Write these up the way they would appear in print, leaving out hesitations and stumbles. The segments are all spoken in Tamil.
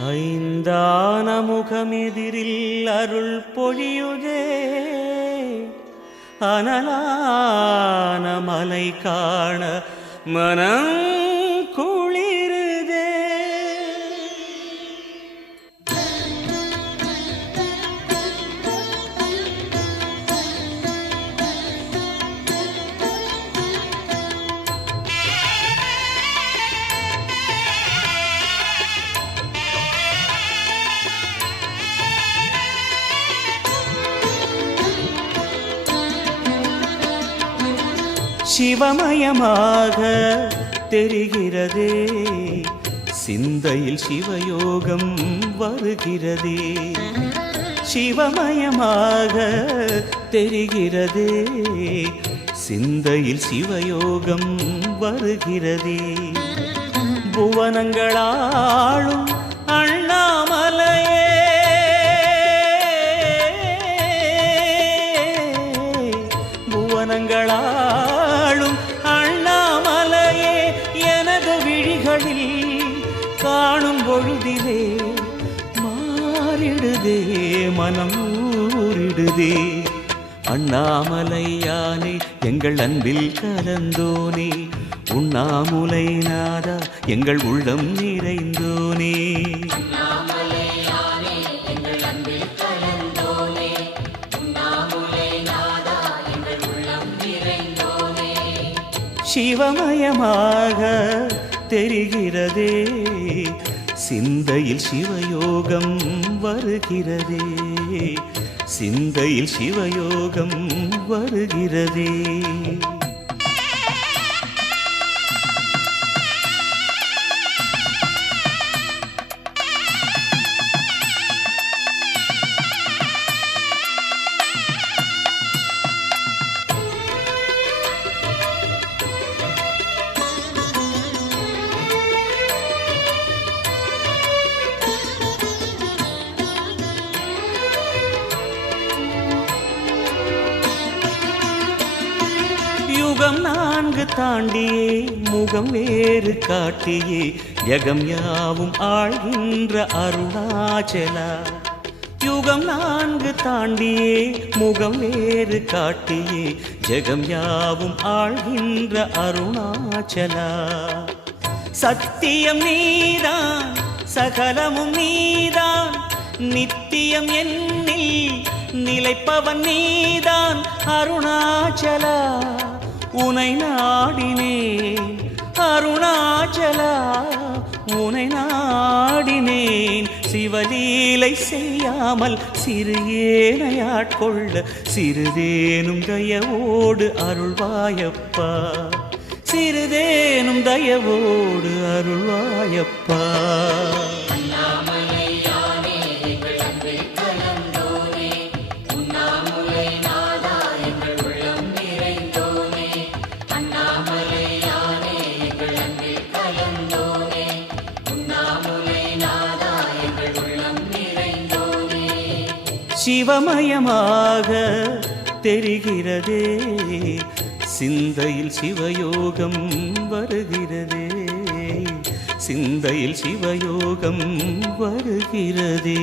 ஐந்தான முகமெதிரில் அருள் பொழியுதே, அனலான மலை காண மனம் குளிருதே. சிவமயமாக தெரிகிறதே, சிந்தையில் சிவயோகம் வருகிறதே. சிவமயமாக தெரிகிறதே, சிந்தையில் சிவயோகம் வருகிறதே. புவனங்களாளும் அண்ணாமலையே, புவனங்களாளும் அண்ணாமலையே, எனது விழிகளில் காணும் பொழுதிலே மாறிடுதே, மனம் ஊறிடுதே. அண்ணாமலையானே எங்கள் அன்பில் கலந்தோனே, உண்ணாமுலை நாதா எங்கள் உள்ளம் நிறைந்தோனே. சிவமயமாக தெரிகிறதே, சிந்தையில் சிவயோகம் வருகிறதே, சிந்தையில் சிவயோகம் வருகிறதே. யுகம் நான்கு தாண்டியே முகம் வேறு காட்டியே, யகம் யாவும் ஆழ்கின்ற அருணாச்சலா. யுகம் நான்கு தாண்டியே முகம் வேறு காட்டியே, ஜகம் யாவும் ஆழ்கின்ற அருணாச்சலா. சத்தியம் நீதான் சகலமும் நீதான், நித்தியம் என்னில் நிலைப்பவன் நீதான் அருணாச்சலா. உனை நாடினேன் அருணாச்சலா, உனை நாடினேன். சிவலீலை செய்யாமல் சிறு ஏனையாட்கொள்ள சிறிதேனும் தயவோடு அருள்வாயப்பா, சிறிதேனும் தயவோடு அருள்வாயப்பா. சிவமயமாக தெரிகிறதே, சிந்தையில் சிவயோகம் வருகிறதே, சிந்தையில் சிவயோகம் வருகிறதே.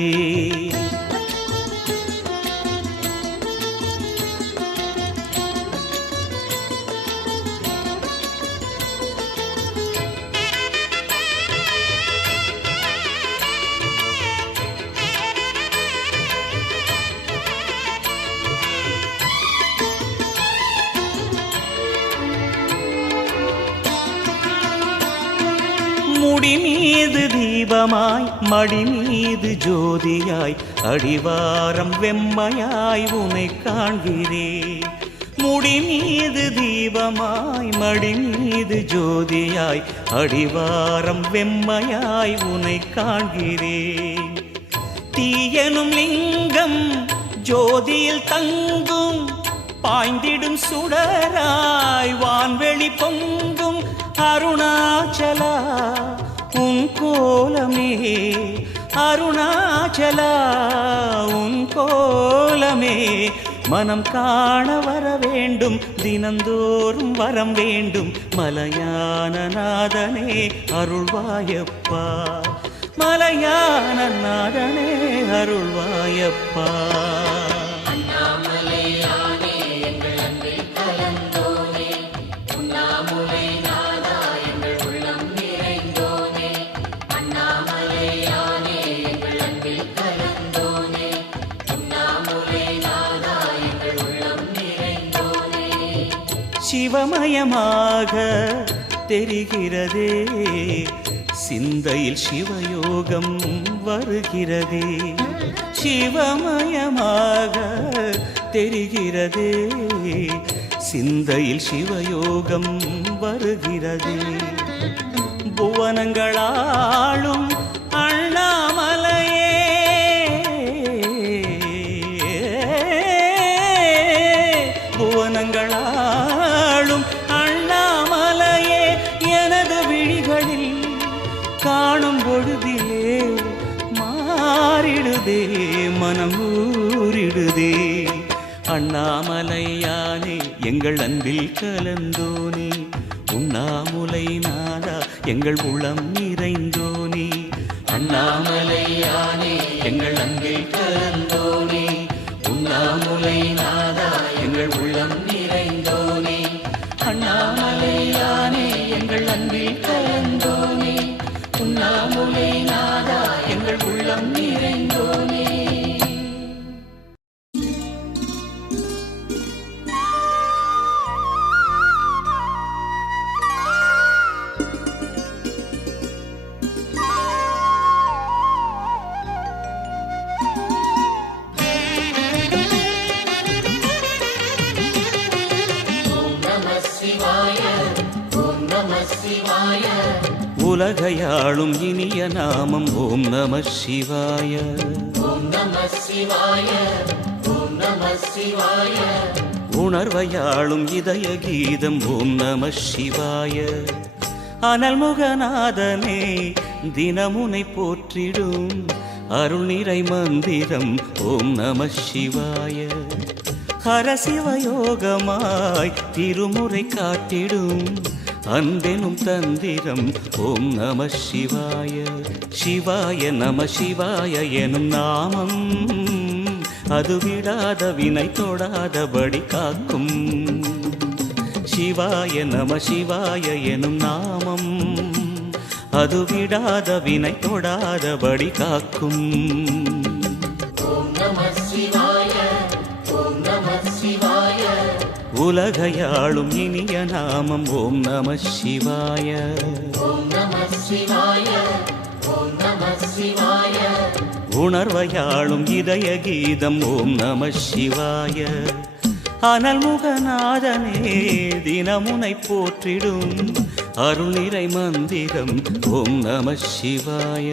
முடி மீது தீபமாய் மடி மீது ஜோதியாய், அடிவாரம் வெம்மையாய் உனை காண்கிறேன். முடி மீது தீபமாய் மடி மீது ஜோதியாய், அடிவாரம் வெம்மையாய் உனை காண்கிறேன். தீயனும் லிங்கம் ஜோதியில் தங்கும், பாய்ந்திடும் சுடராய் வான்வெளி பொங்கும் அருணாச்சலா. உன் கோலமே அருணாச்சலா, உன் கோலமே மனம் காண வர வேண்டும், தினந்தோறும் வரம் வேண்டும். மலையான நாதனே அருள்வாயப்பா, மலையான நாதனே அருள்வாயப்பா. சிவமயமாக தெரிகிறதே, சிந்தையில் சிவயோகம் வருகிறதே. சிவமயமாக தெரிகிறதே, சிந்தையில் சிவயோகம் வருகிறதே. புவனங்களாளும் அண்ணாமலையே, புவனங்களாளும் அண்ணாமலையே, எனது விழிகளில் காணும் பொழுதிலே மாறிடுதே மனம் ஊறிடுதே. அண்ணாமலையானே எங்கள் அன்பில் கலந்தோனே, உண்ணாமுலை நாதா எங்கள் உளம் நிறைந்தோனே. அண்ணாமலையானே எங்கள் அன்பில் கலந்தோனே, உண்ணாமுலை நாதா எங்கள் உள்ளம் நிறைந்தோனே. அண்ணாமலையானே எங்கள் அன்பில் கலந்தோனே, உண்ணாமுலை நாதா எங்கள் உள்ளம் நிறைந்தோனே. உலகையாளும் இனிய நாமம் ஓம் நம சிவாய. ஓம் நம சிவாய, ஓம் நம சிவாய. உணர்வையாளும் இதய கீதம் ஓம் நம சிவாய. அனல்முகநாதனே தினமுனை போற்றிடும் அருள் நிறை மந்திரம் ஓம் நம சிவாய. ஹரசிவயோகமாய் திருமுறை காட்டிடும் அன்பெனும் தந்திரம் ஓம் நம சிவாய. சிவாய நம சிவாய எனும் நாமம் அது விடாத வினை தொடாதபடி காக்கும். சிவாய நம சிவாய எனும் நாமம் அது விடாத வினை தொடாதபடி காக்கும். ஓம் நம சிவாய, ஓம் நம சிவாய. உலகையாளும் இனிய நாமம் ஓம் நம சிவாய. ஓம் நம சிவாய, ஓம் நம சிவாய. உணர்வையாளும் இதய கீதம் ஓம் நம சிவாய. அனல்முகநாதனே தினமுனை போற்றிடும் அருள் நிறை மந்திரம் ஓம் நம சிவாய.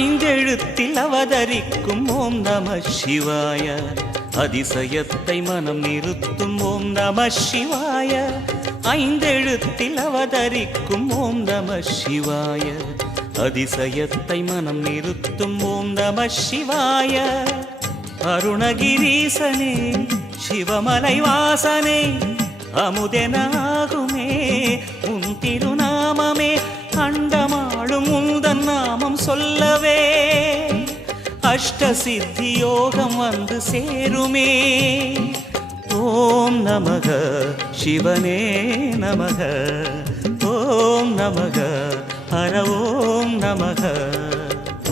ஐந்தெழுத்தில் அவதரிக்கும் ஓம் நம சிவாய. அதிசயத்தை மனம் நிறுத்தும் ஓம் நம சிவாய. ஐந்தெழுத்தில் அவதரிக்கும் ஓம் நம சிவாய. அதிசயத்தை மனம் நிறுத்தும் ஓம் நம சிவாய. அருணகிரீசனே சிவமலை வாசனே அமுதனாகுமே உன் திருநாமமே. அண்டமாளும் உந்தன் நாமம் சொல்லவே அஷ்ட சித்தி யோகம் வந்து சேருமே. ஓம் நமக சிவனே நமக, ஓம் நமக ஹர ஓம் நமக.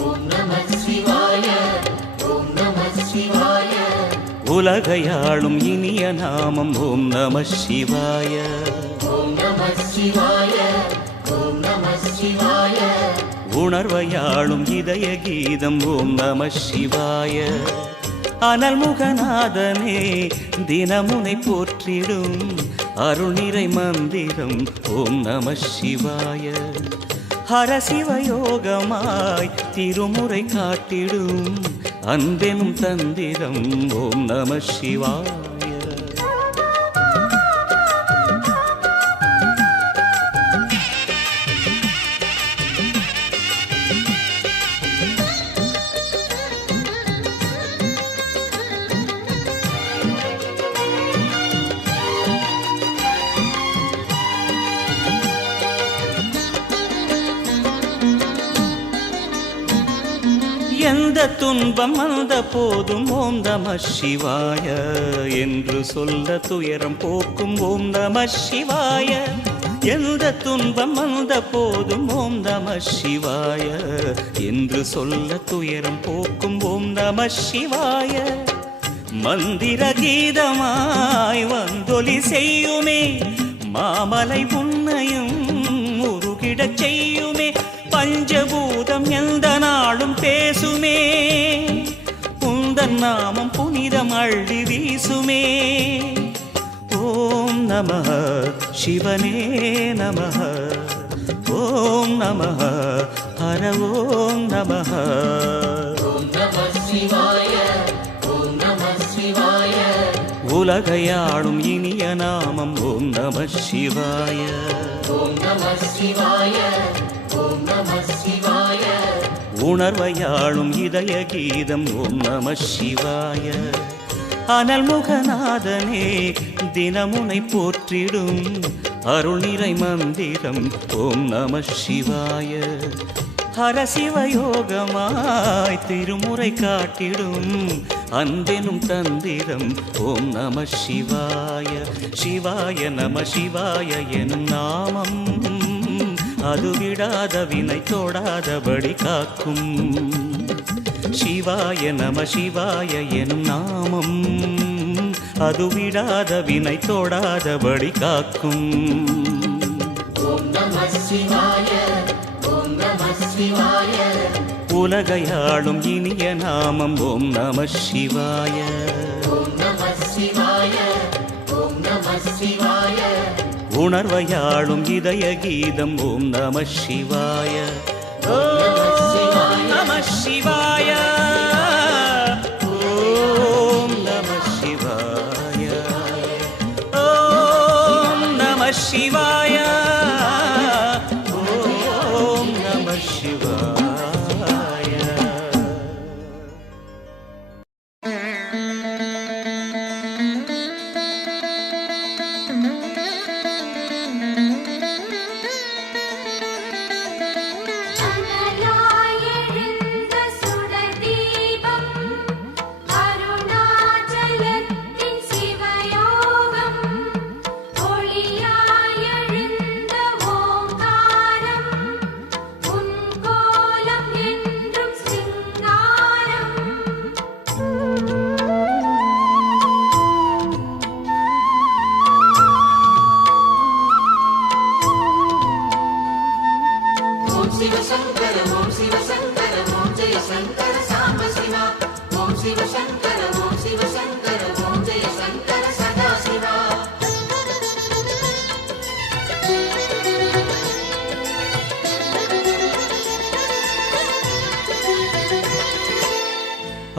ஓம் நம சிவாய, ஓம் நம சிவாய. உலகையாளும் இனிய நாமம் ஓம் நம சிவாய. ஓம் நம சிவாய, ஓம் நம சிவாய. உணர்வையாளும் இதய கீதம் ஓம் நம சிவாய. அனல்முகநாதனே தினமுனை போற்றிடும் அருள் நிறை மந்திரம் ஓம் நம சிவாய. ஹரசிவயோகமாய் திருமுறை காட்டிடும் அன்பெனும் தந்திரம் ஓம் நம சிவாய. எந்த துன்பம் வந்த போதும் ஓம் நம சிவாய என்று சொல்ல துயரம் போக்கும் ஓம் நம சிவாய. எந்த துன்பம் வந்த போதும் ஓம் நம சிவாய என்று சொல்ல துயரம் போக்கும் ஓம் நம சிவாய. மந்திர கீதமாய் வந்தொலி செய்யுமே மாமலை உன்னையும் உருகிடச் செய்யுமே. பஞ்சபூதம் எந்த நாளும் பேசுமே உந்தன் நாமம் புனிதம் அள்ளி வீசுமே. ஓம் நமः சிவனே நமः ஓம் நமः ஹர ஓம் நமः. ஓம் நமः சிவாய ஓம் நமः சிவாய. உலகையாளும் இனிய நாமம் ஓம் நமः சிவாய. ஓம் நமः சிவாய ஓம் நமः சிவாய. உணர்வையாளும் இதய கீதம் ஓம் நம சிவாய. அனல்முகநாதனே தினமுனை போற்றிடும் அருள் நிறை மந்திரம் ஓம் நம சிவாய. ஹரசிவயோகமாய் திருமுறை காட்டிடும் அன்பெனும் தந்திரம் ஓம் நம சிவாய. சிவாய நம சிவாய எனும் நாமம் அது விடாத வினை தொடாதபடி காக்கும். சிவாய நம சிவாய எனும் நாமம் அது விடாத வினை தொடாதபடி காக்கும். ஓம் நமः சிவாய ஓம் நமः சிவாய. உலகையாளும் இனிய நாமம் ஓம் நம சிவாய. ஓம் நமः சிவாய ஓம் நமः சிவாய. உணர்வையாளும் இதய கீதம் ஓம் நம சிவாய. ஓம் நம சிவாய ஓம் நம சிவாய ஓம் நம சிவாய ஓம் நம சிவாய.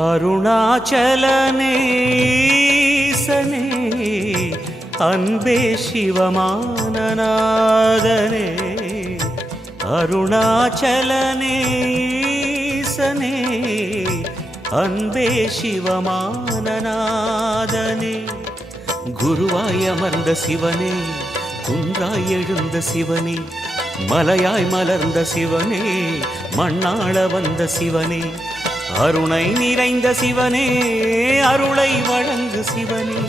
அருணாச்சலனே ஈசனே அன்பே சிவமானநாதனே. அருணாச்சலனே ஈசனே அன்பே சிவமானநாதனே. குருவாய் அமர்ந்த சிவனே குன்றாய் எழுந்த சிவனே மலையாய் மலர்ந்த சிவனே மண்ணாள வந்த சிவனே. அருணை நிறைந்த சிவனே அருளை வழங்கு சிவனே.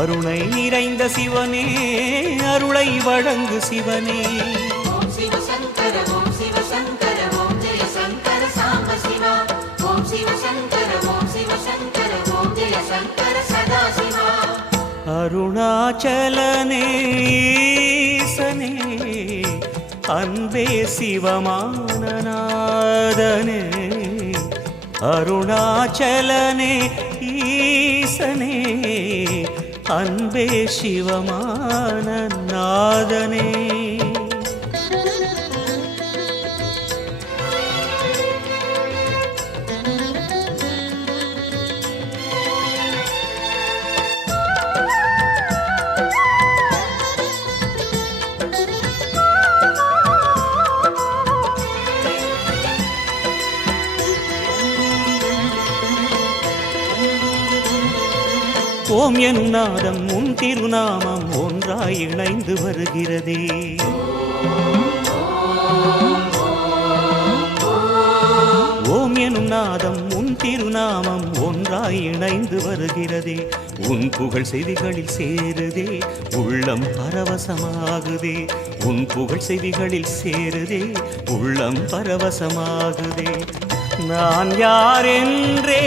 அருணை நிறைந்த சிவனே அருளை வழங்கு சிவனே. ஓம் சிவசங்கர ஓம் சிவசங்கர ஓம் ஜெய சங்கர சாம்ப சிவா. ஓம் சிவசங்கர ஓம் சிவசங்கர ஓம் ஜெய சங்கர சதா சிவா. அருணாச்சலனே ஈசனே அன்பே சிவமானநாதனே. அருணாச்சலனே ஈசனே அன்பே சிவமானநாதனே. ஓம் எனும் நாதம் உன் திருநாமம் ஒன்றாய் இணைந்து வருகிறதே. ஓம் எனும் நாதம் உன் திருநாமம் ஒன்றாய் இணைந்து வருகிறதே. உன் புகழ் செவிகளில் சேருதே, உள்ளம் பரவசமாகுதே. உன் புகழ் செவிகளில் சேருதே, உள்ளம் பரவசமாகுதே. நான் யாரென்றே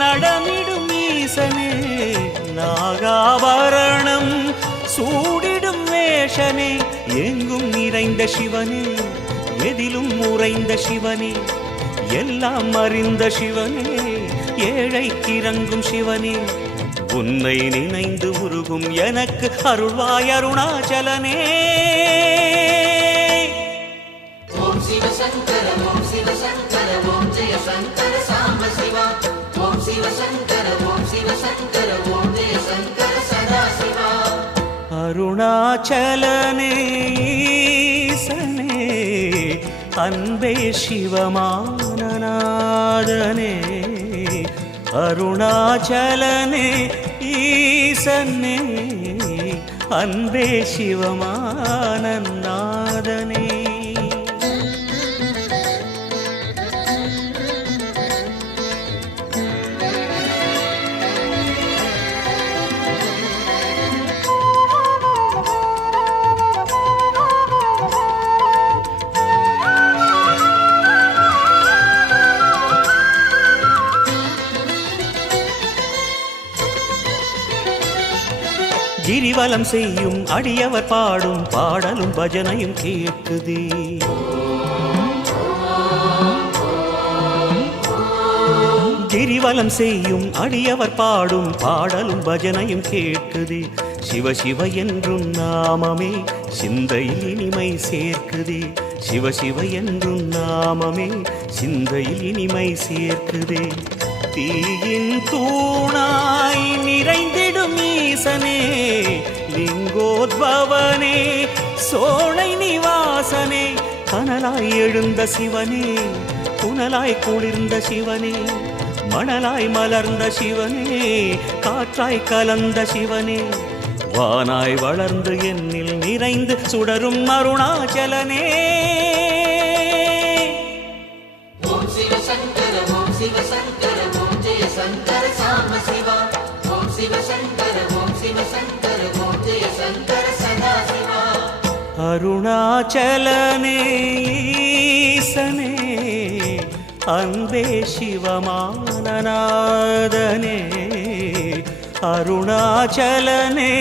நடமிடும் ஈசனே, நாகாபரணம் சூடிடும் வேஷனே, எங்கும் நிறைந்த சிவனே, எதிலும் உறைந்த சிவனே, எல்லாம் அறிந்த சிவனே, ஏழைக்கிறங்கும் சிவனே, உன்னை நினைந்து உருகும் எனக்கு அருள்வாய் அருணாச்சலனே. ஓம் சிவசங்கர ஓம் சிவசங்கர ஓம் ஜெய சங்கர சாம்ப சிவா. ஓம் சிவசங்கர ஓம் சிவசங்கர ஓம் ஜெய சங்கர சதாசிவா. அருணாச்சலனே ஈசனே, அன்பே சிவமானநாதனே. அருணாச்சலனே ஈசனே, அன்பே சிவமானநாதனே. கிரிவலம் செய்யும் அடியவர் பாடும் பாடலும் பஜனையும் கேட்குதே. கிரிவலம் செய்யும் அடியவர் பாடும் பாடலும் பஜனையும் கேட்குதே. சிவ சிவ என்றும் நாமமே சிந்தையில் இனிமை சேர்க்குதே. சிவ சிவ என்றும் நாமமே சிந்தையில் இனிமை சேர்க்குதே. தீயின் தூணாய் நிறைந்திடும் ஈசனே, லிங்கோத்பவனே, சோலை நிவாசனே, கனலாய் எழுந்த சிவனே, புனலாய் குளிர்ந்த சிவனே, மணலாய் மலர்ந்த சிவனே, காற்றாய் கலந்த சிவனே, வானாய் வளர்ந்து என்னில் நிறைந்து சுடரும் அருணாச்சலனே. ஓம் சிவசங்கர ஓம் சிவசங்கர ஓம் ஜெய சங்கர சாம்ப சிவா. ஓம் சிவசங்கர ஓம் சிவசங்கர ஓம் ஜெய சங்கர சதாசிவா. அருணாச்சலனே ஈசனே, அன்பே சிவமானநாதனே. அருணாச்சலனே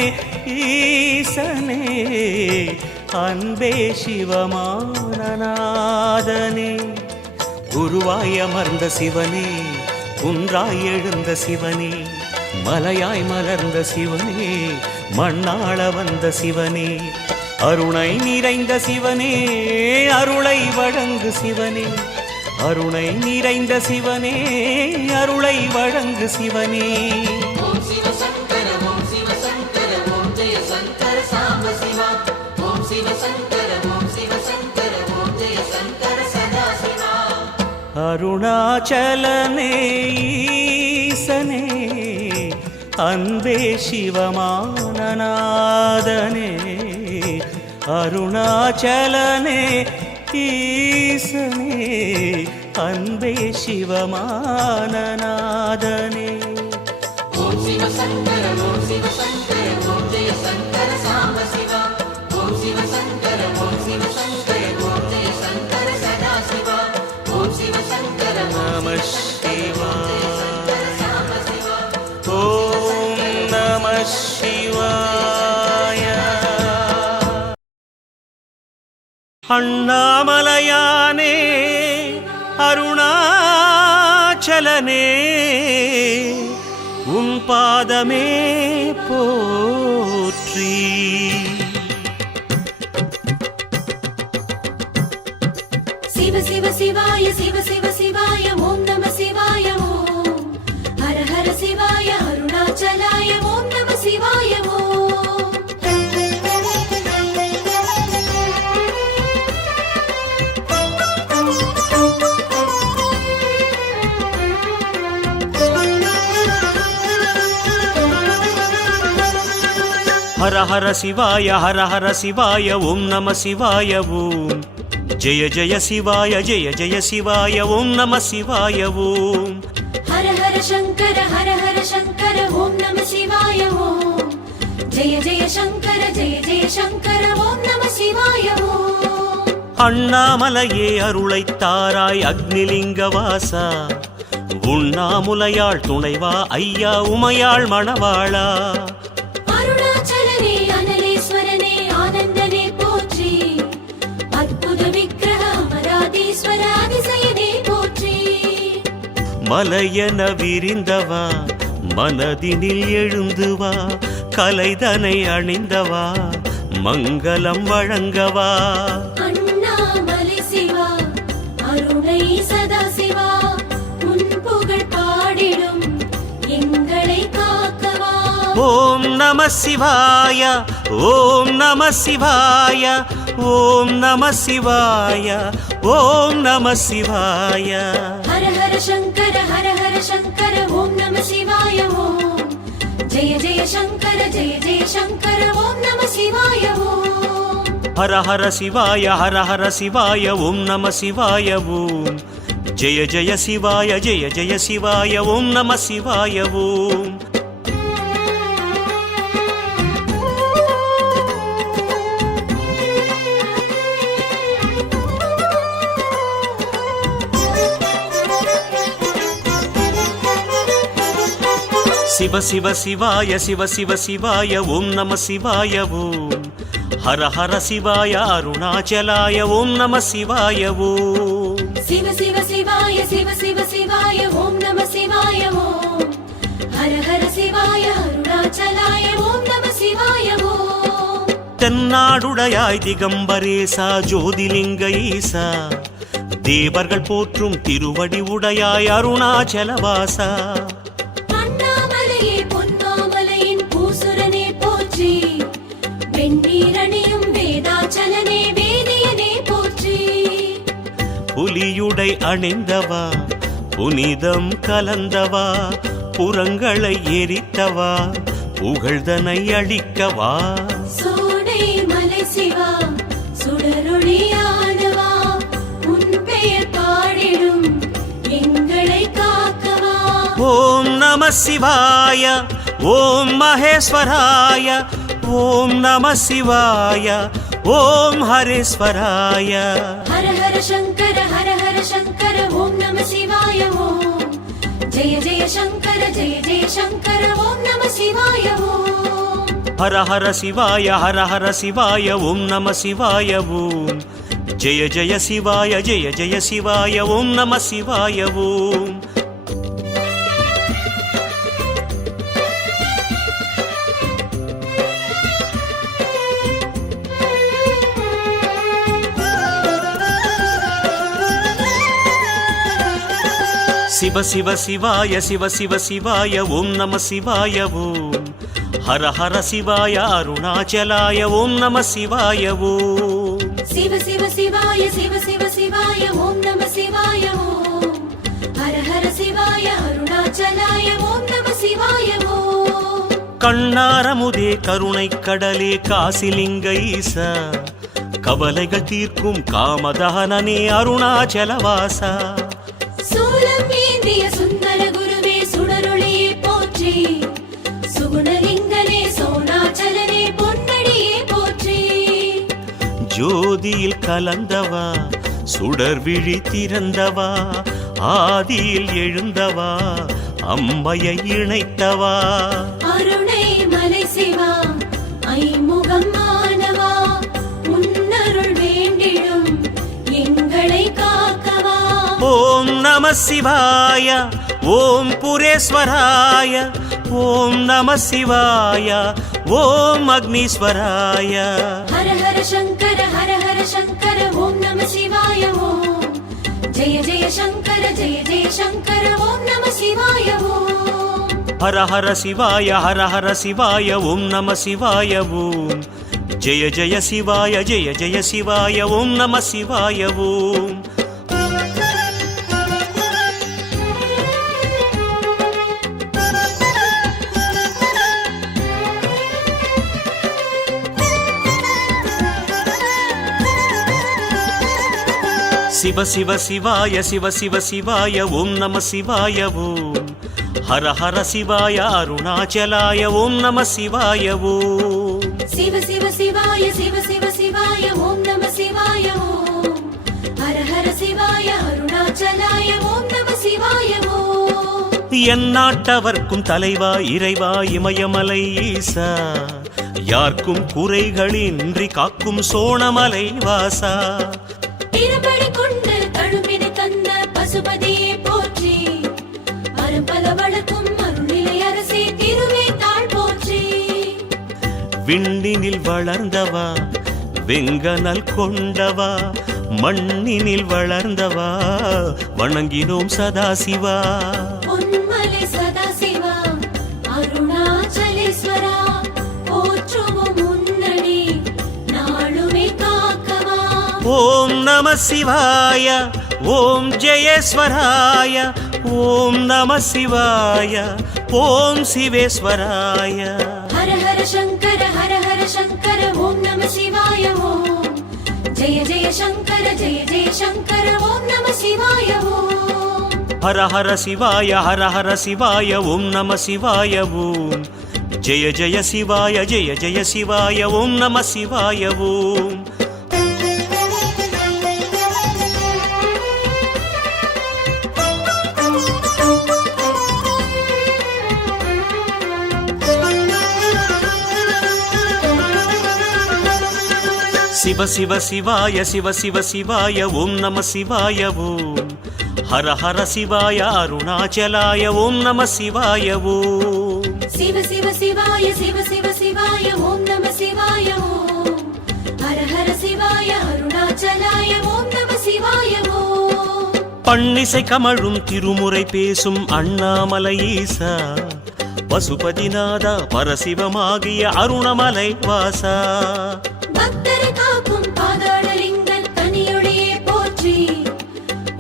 ஈசனே, அன்பே சிவமானநாதனே. குருவாய் அமர்ந்த சிவனே, குன்றாய் எழுந்த சிவனே, மலையாய் மலர்ந்த சிவனே, மண்ணாள வந்த சிவனே, அருணை நிறைந்த சிவனே, அருளை வழங்கு சிவனே, அருணை நிறைந்த சிவனே, அருளை வழங்கு சிவனே. ஓம் சிவசங்கர ஓம் சிவசங்கர ஓம் ஜெய சங்கர சாம்ப சிவா. ஓம் சிவசங்கர ஓம் சிவசங்கர ஓம் ஜெய சங்கர சதாசிவா. அருணாச்சலனே ஈசனே, அன்பே சிவமானநாதனே. அருணாச்சலனே ஈசனே, அன்பே சிவமானநாதனே. ஓம் சிவசங்கர ஓம் சிவசங்கர ஓம் ஜெய சங்கர சாம்ப சிவா. ஓம் சிவசங்கர ஓம் சிவசங்கர ஓம் ஜெய சங்கர சதாசிவா. ஓம் சிவசங்கர நம சிவாய. சாம்ப சிவா. ஓம் நம சிவாய. அண்ணாமலையானே அருணாச்சலனே, உன் பாதமே போற்றி. சிவ சிவ சிவாய சிவ சிவ சிவாய ஓம் நம சிவாய ஓம். ஹர ஹர சிவாய அருணாச்சலாய ஓம் நம சிவாய ஓம். ஹர ஹர சிவாய ஹர ஹர சிவாய ஓம் நம சிவாய ஓம் ஜெய ஜெய சிவாய ஜெய ஜெய சிவாய ஓம் நம சிவாய ஓம் ஹர ஹர சங்கர ஓம் நம சிவாய ஓம் ஜெய ஜெய சங்கர ஓம் நம சிவாய ஓம் அண்ணாமலையே அருளைத்தாராய் அக்னிலிங்க வாசா உண்ணாமுலையாள் துணைவா ஐயா உமையாள் மணவாளா அருணாச்சலனே அனலேஸ்வரனே ஆனந்தனே போற்றி அற்புத விக்கிரக அமராதீஸ்வர அதிசயனே போற்றி மலையென விரிந்தவா மனதினில் எழுந்துவா கலைதனை அணிந்தவா மங்களம் வழங்கவா அண்ணாமலை சிவா அருணை சதா சிவா உன் புகழ் பாடிடும் எங்களை காக்கவா ஓம் நம சிவாய ஓம் நம சிவாய ஓம் நம சிவாய ஓம் நம சிவாய ஹர ஹர சங்கர ஓம் நம சிவாய ஓம் ஜெய ஜெய சங்கர ஓம் நம சிவாய ஓம் ஹர ஹர சிவாய ஓம் நம சிவாய ஓம் ஜெய ஜெய சிவாய ஓம் நம சிவாய ஓம் சிவ சிவ சிவாய ஓம் நம சிவாய ஓம் ஹர ஹர சிவாய அருணாச்சலாய ஓம் நம சிவாய ஓம் சிவ சிவ சிவாய ஓம் நம சிவாய ஓம் ஹர ஹர சிவாய அருணாச்சலாய ஓம் நம சிவாய ஓம் தென்னாடுடையாய் திகம்பரேசா ஜோதிலிங்க ஈசா தேவர்கள் போற்றும் திருவடி உடையாய் அருணாச்சலவாசா அண்ணாமலையே பொன்னாமலையின் பூசுரனே போற்றி வெண்ணீரணியும் வேதாச்சலனே வேதியனே போற்றி புலியுடை அணிந்தவா புனிதம் கலந்தவா புறங்களை எரித்தவா புகழ்தனை அளிக்கவா சோடை மலை சிவா சுடரொளியானவா உன் பெயர் பாடிடும் எங்களை காக்கவா ஓம் நம சிவாய ஓம் மகேஸ்வராய ஓம் நம சிவாய ஓம் ஹரேஸ்வராய ஹர ஹர சங்கர ஓம் நம சிவாய ஓம் ஜெய ஜெய சங்கர ஓம் நம சிவாய ஓம் ஹர ஹர சிவாய ஓம் நம சிவாய ஓம் ஜெய ஜெய சிவாய ஓம் நம சிவாய ஓம் சிவ சிவாய ஓம் நம சிவாய ஓம் ஹர ஹர சிவாய அருணாச்சலாய ஓம் நம சிவாய ஓம் சிவ சிவாய ஓம் நம சிவாய ஓம் ஹர ஹர சிவாய அருணாச்சலாய ஓம் நம சிவாய ஓம் கண்ணாரமுதே கருணை கடலே காசிலிங்க ஈசா கவலைகள் தீர்க்கும் காமதஹனனே அருணாச்சலவாசா சூலம் ஏந்திய சுந்தர குருவே சுடரொளியே போற்றி சுகுணலிங்கனே சோணாச்சலனே பொன்னடியே போற்றி ஜோதியில் கலந்தவா சுடர் விழி திறந்தவா ஆதியில் எழுந்தவா அம்மையை இணைத்தவா அருணை மலை சிவா ஐமுகம் மானவா உன்னருள் வேண்டிடும் எங்களை காக்கவா ஓம் நம சிவாய ஓம் புரேஸ்வராய ஓம் நம சிவாய ஓம் அக்னீஸ்வராய ஹர ஹர சங்கர ஓம் நம சிவாய ஓம் ஜெய ஜெய சங்கர ஓம் நம சிவாய ஓம் ஹர ஹர சிவாய ஓம் நம சிவாய ஓம் ஜெய ஜெய சிவாய ஓம் நம சிவாய ஓம் சிவ சிவ சிவாய சிவ சிவ சிவாய ஓம் நம சிவாய ஓம் ஹர ஹர சிவாய அருணாச்சலாய ஓம் நம சிவாய ஓம் சிவ சிவ சிவாய சிவ சிவ சிவாய ஓம் நம சிவாய ஓம் ஹர ஹர சிவாய அருணாச்சலாய ஓம் நம சிவாய ஓம் எந்நாட்டவர்க்கும் தலைவா இறைவா இமயமலை ஈசா யார்க்கும் குறைகளின்றி காக்கும் சோணமலை வாசா இருபடி கொண்டு தழும்பினை தந்த பசுபதியே போற்றி அரும்பல வளர்க்கும் அருள்நிலை அரசே திருவே தாழ் போற்றி விண்ணினில் வளர்ந்தவா வெங்கனல் கொண்டவா மண்ணினில் வளர்ந்தவா வணங்கினோம் சதாசிவா பொன்மலை சதாசிவா அருணாச்சலேஸ்வரா போற்றுவோம் முன்னடி நாளுமே காக்கவா ஓம் நம சிவாய ஓம் ஜெயேஸ்வராய ஓம் நம சிவாய ஓம் சிவேஸ்வராய ஹர ஹர சங்கர ஓம் நம சிவாய ஓம் ஜெய ஜெய சங்கர ஓம் நம சிவாய ஓம் ஹர ஹர சிவாய ஓம் நம சிவாய ஓம் ஜெய ஜெய சிவாய ஓம் நம சிவாய ஓம் சிவ சிவ சிவாய ஓம் நம சிவாய ஓம் ஹர ஹர சிவாய அருணாச்சலாய ஓம் நம சிவாய ஓம் சிவ சிவ சிவாய ஓம் நம சிவாய ஓம் ஹர ஹர சிவாய அருணாச்சலாய ஓம் நம சிவாய ஓம் பன்னிசை கமழும் திருமுறை பேசும் அண்ணாமலை ஈசா பசுபதிநாதா பரசிவமாகிய அருணமலை வாசா பக்தரை காக்கும் பாதாளலிங்கன் தனியொழியே போற்றி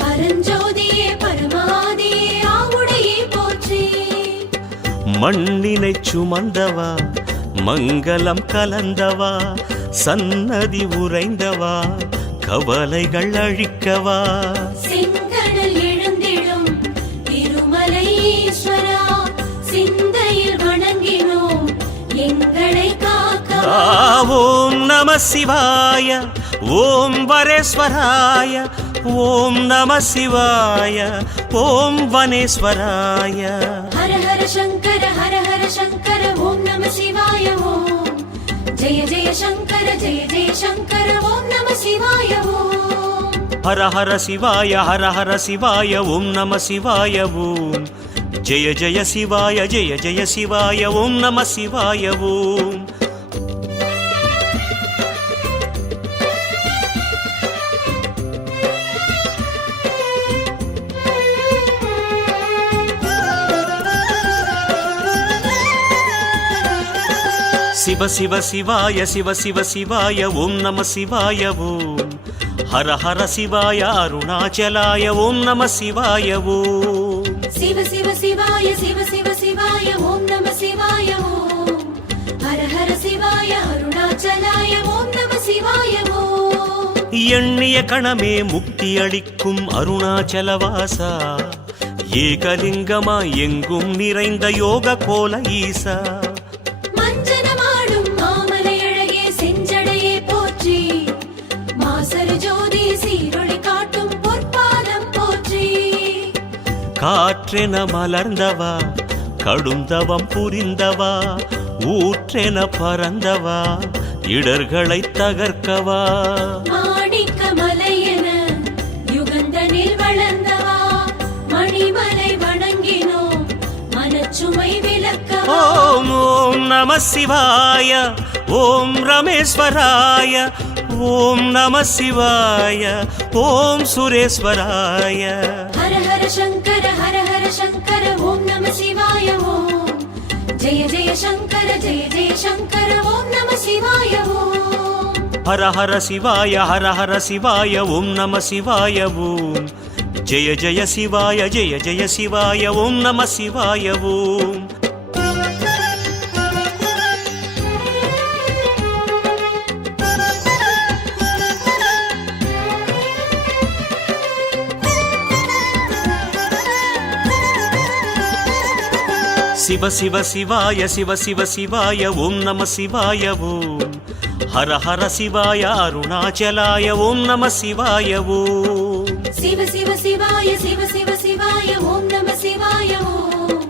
பரஞ்சோதியே பரமாதியே ஆவுடையே போற்றி மண்ணினை சுமந்தவா மங்களம் கலந்தவா சன்னதி உறைந்தவா கவலைகள் அழிக்கவா செங்கடல் எழுந்திடும் திருமலை ஈஸ்வரா சிந்தையில் வணங்கினோம் எங்களை காக்கவா ஓம் நம சிவாய ஓம் வரேஸ்வராய ஓம் நம சிவாய ஓம் வனேஸ்வராய ஹர ஹர சங்கர ஓம் நம சிவாய ஓம் ஜெய ஜெய சங்கர ஓம் நம சிவாய ஓம் ஹர ஹர சிவாய ஓம் நம சிவாய ஓம் ஜெய ஜெய சிவாய ஓம் நம சிவாய ஓம் சிவ சிவ சிவாய ஓம் நம சிவாய ஓம் ஹர ஹர சிவாய அருணாச்சலாய ஓம் நம சிவாய ஓம் சிவ சிவ சிவாய ஓம் நம சிவாய ஓம் ஹர ஹர சிவாய அருணாச்சலாய ஓம் நம சிவாய ஓம் எண்ணிய கணமே முக்தி அளிக்கும் அருணாச்சலவாசா ஏகலிங்கமா எங்கும் நிறைந்த யோக கோல ஈசா மஞ்சனமாடும் மாமலை அழகே செஞ்சடையே போற்றி மாசரு ஜோதி சீரொளி காட்டும் பொற்பாதம் போற்றி காற்றென மலர்ந்தவா கடுந்தவம் புரிந்தவா ஊற்றென பறந்தவா இடர்களை தகர்க்கவா மாணிக்க மலையென யுகந்தனில் வளர்ந்தவா மணிமலை வணங்கினோம் மனச்சுமை விலக்கவா ஓம் ஓம் நம சிவாய ஓம் ரமேஸ்வராய ஓம் நம சிவாய ஓம் சுரேஸ்வராய ஹர ஹர சங்கர ஓம் நம சிவாய ஓம் ஜெய ஜெய சங்கர ஓம் நம சிவாய ஓம் ஹர ஹர சிவாய ஓம் நம சிவாய ஓம் ஜெய ஜெய சிவாய ஓம் நம சிவாய ஓம் சிவ சிவ சிவாய சிவ சிவ சிவாய ஓம் நம சிவாய ஓம் ஹர ஹர சிவாய அருணாச்சலாய ஓம் நம சிவாய ஓம் சிவ சிவ சிவாய சிவ சிவ சிவாய ஓம் நம சிவாய ஓம்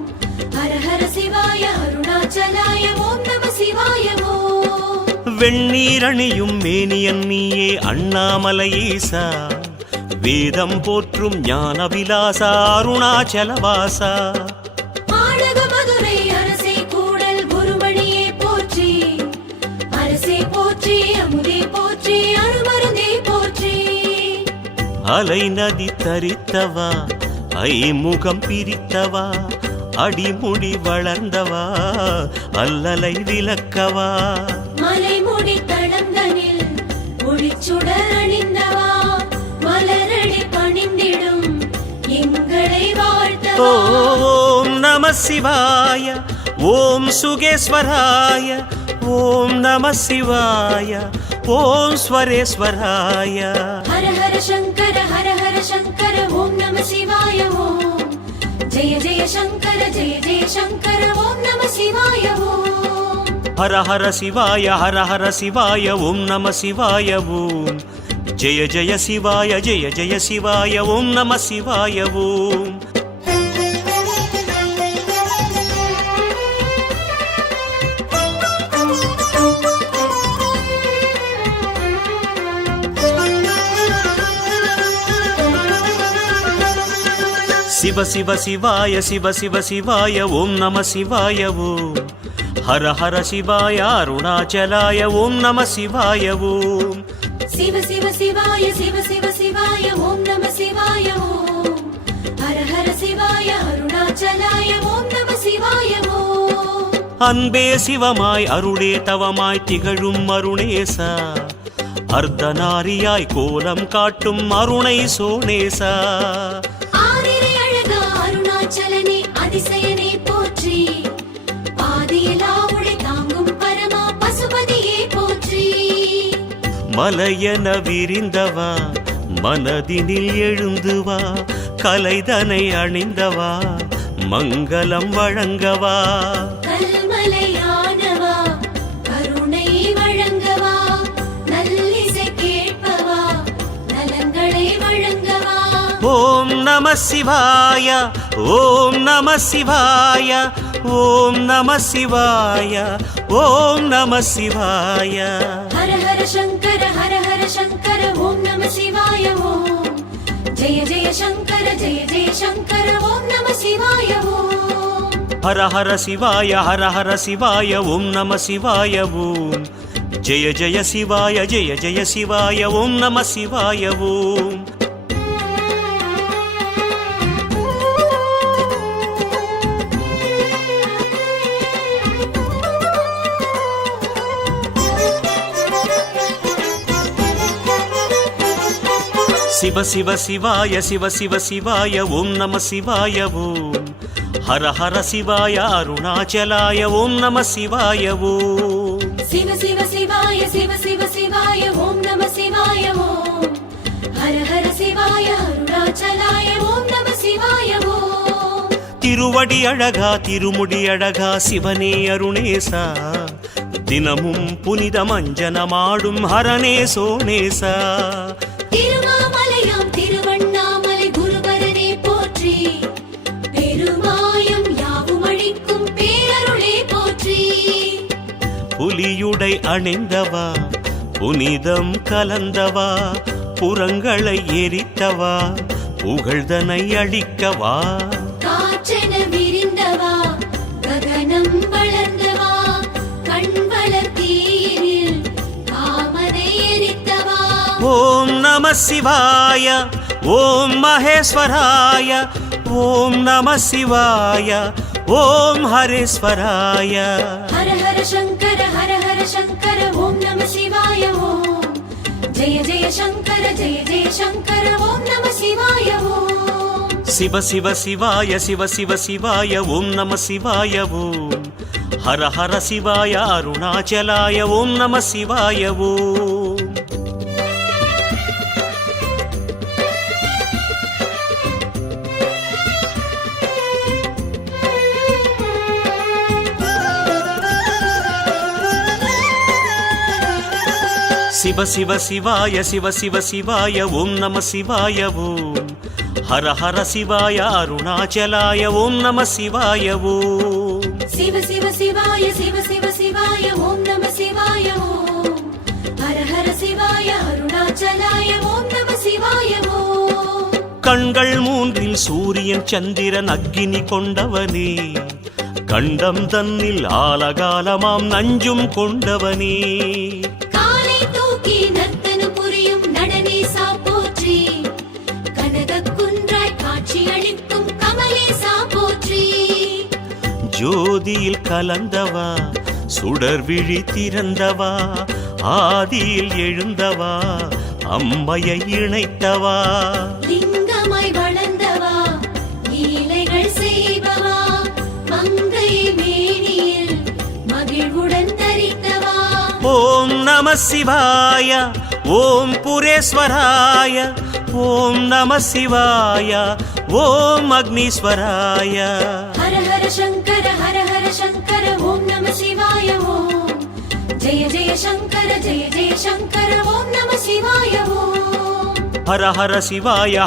ஹர ஹர சிவாய அருணாச்சலாய ஓம் நம சிவாய ஓம் வெண்ணீரணியும் மேனியன் நீயே அண்ணாமலையீசா வேதம் போற்றும் ஞான விலாசா அருணாச்சலவாசா ஆடக மதுரை அரசே கூடல் குருமணியே போற்றி அரசே போற்றி அமுதே போற்றி அருமருந்தே போற்றி அலை நதி தரித்தவா ஐமுகம் பிரித்தவா அடிமுடி வளர்ந்தவா அல்லலை விலக்கவா மலைமுடி தடந்தனில் முடிச்சுடர் அணிந்தவா மலரடி பணிந்திடும் எங்களை வாழ்த்தவா ஓம் நம சிவாய ஓம் சுகேஸ்வராய ஓம் நம சிவாய ஓம் ஸ்வரேஸ்வராய ஹர ஹர சங்கர ஓம் நம சிவாய ஓம் ஜெய ஜெய சங்கர ஓம் நம சிவாய ஓம் ஹர ஹர சிவாய ஓம் நம சிவாய ஓம் ஜெய ஜெய சிவாய ஓம் நம சிவாய ஓம் சிவ சிவ சிவாய ஓம் நம சிவாய ஓம் ஹர ஹர சிவாய அருணாச்சலாய ஓம் நம சிவாய ஓம் சிவ சிவ சிவாய ஓம் நம சிவாய ஓம் ஹர ஹர சிவாய அருணாச்சலாய ஓம் நம சிவாய ஓம் அன்பே சிவமாய் அருளே தவமாய் திகழும் அருணேசா அர்த்தநாரியாய் கோலம் காட்டும் அருணை சோனேசா ஆதிரை அழகா அருணாச்சலனே அதிசயனே போற்றி பாதியலாவுடை தாங்கும் பரமா பசுபதியே போற்றி மலையென விரிந்தவா மனதினில் எழுந்துவா கலைதனை அணிந்தவா மங்களம் வழங்கவா கல்மலையானவா கருணை வழங்கவா நல்லிசை கேட்பவா நலங்களை வழங்கவா ஓம் நம சிவாய ஓம் நம சிவாய ஓம் நம சிவாய ஓம் நம சிவாய ஹர ஹர சங்கர ஓம் நம சிவாய ஓம் ஜெய ஜெய சங்கர ஓம் நம சிவாய ஓம் ஹர ஹர சிவாய ஓம் நம சிவாய ஓம் ஜெய ஜெய சிவாய ஓம் நம சிவாய ஓம் சிவ சிவ சிவாய ஓம் நம சிவாய ஓம் ஹர ஹர சிவாய அருணாச்சலாய ஓம் நம சிவாய ஓம் சிவ சிவ சிவாய ஓம் நம சிவாய ஓம் ஹர ஹர சிவாய அருணாச்சலாய ஓம் நம சிவாய ஓம் திருவடி அழகா திருமுடி அழகா சிவனே அருணேசா தினமும் புனித மஞ்சனமாடும் ஹரனே சோனேசா திருமாமலையாம் திருவண்ணாமலை குருபரனே போற்றி பெருமாயம் யாவும் அழிக்கும் பேரருளே போற்றி புலியுடை அணிந்தவா புனிதம் கலந்தவா புறங்களை எரித்தவா புகழ்தனை அழிக்கவா காற்றென விரிந்தவா ககனம் வளர்ந்தவா கண்வளர் தீயில் காமனை எரித்தவா ஓம் நம சிவாய ஓம் மகேஸ்வராய ஓம் நம சிவாய ஓம் ஹரேஸ்வராய ஹர ஹர சங்கர ஓம் நம சிவாய ஓம் ஜெய ஜெய சங்கர ஓம் நம சிவாய ஓம் சிவ சிவ சிவாய ஓம் நம சிவாய ஓம் ஹர ஹர சிவாய அருணாச்சலாய ஓம் நம சிவாய ஓம் சிவ சிவ சிவாய சிவ சிவ சிவாய ஓம் நம சிவாய ஓம் ஹர ஹர சிவாய அருணாச்சலாய ஓம் நம சிவாய ஓம் சிவ சிவ சிவாய சிவ சிவ சிவாய ஓம் நம சிவாய ஓம் ஹர ஹர சிவாய அருணாச்சலாய ஓம் நம சிவாய ஓம் கண்கள் மூன்றில் சூரியன் சந்திரன் அக்கினி கொண்டவனே கண்டம் தன்னில் ஆலகாலமாம் நஞ்சும் கொண்டவனே காலை தூக்கி நர்த்தன புரியும் நடனேசா போற்றி கனகக் குன்றாய் காட்சி அளிக்கும் கமலேசா போற்றி ஜோதியில் கலந்தவா சுடர் விழி திறந்தவா ஆதியில் எழுந்தவா அம்மையை இணைத்தவா லிங்கமாய் வளர்ந்தவா லீலைகள் செய்பவா மங்கை மேனியில் மகிழ்வுடன் தரித்தவா ஓம் நம சிவாய ஓம் புரேஸ்வராய ஓம் நம சிவாய ஓம் அக்னீஸ்வராய ஹர ஹர சங்கர ஓம் நம சிவாய ஓம் ஜெய ஜெய சங்கர ஓம் நம சிவாய ஓம் ஹர ஹர சிவாய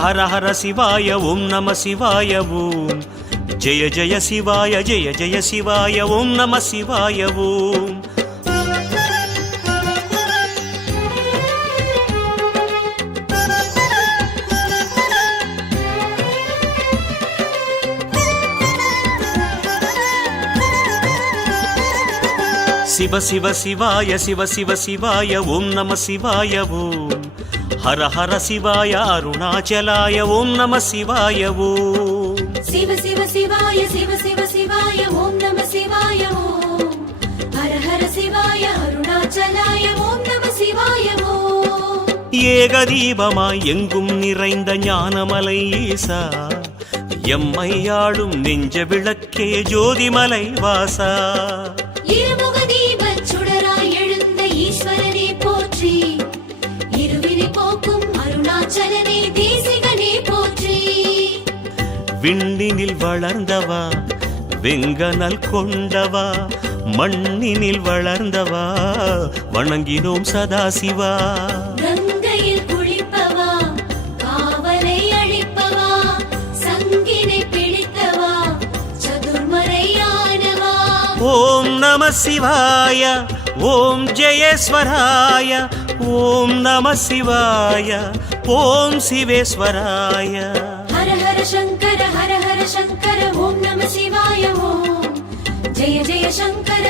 ஓம் நம சிவாய ஓம் ஜெய ஜெய சிவாய ஓம் நம சிவாய ஓம் சிவ சிவ சிவாய ஓம் நம சிவாய ஓம் ஹர ஹர சிவாய அருணாச்சலாய ஓம் நம சிவாய ஓம் சிவ சிவ சிவாய ஓம் நம சிவாய ஓம் ஹர ஹர சிவாய அருணாச்சலாய ஓம் நம சிவாய ஓம் ஏகதீபமாய் எங்கும் நிறைந்த ஞானமலை ஈசா எம்மையாடும் நெஞ்ச விளக்கே ஜோதிமலை வாசா இருமுக தீபச் சுடராய் எழுந்த ஈஸ்வரனே போற்றி இருவினை போக்கும் அருணாச்சலனே தேசிகனே போற்றி விண்ணினில் வளர்ந்தவா வெங்கனல் கொண்டவா மண்ணினில் வளர்ந்தவா வணங்கினோம் சதாசிவா கங்கையில் குளிப்பவா காவலை அழிப்பவா சங்கினை பிடித்தவா சதுர்மறையானவா ஓம் நம சிவாய ஓம் ஜெயேஸ்வராய ஓம் நம சிவாய ஓம் சிவேஸ்வராய ஹர ஹர சங்கர ஓம் நம சிவாய ஓம் ஜெய ஜெய சங்கர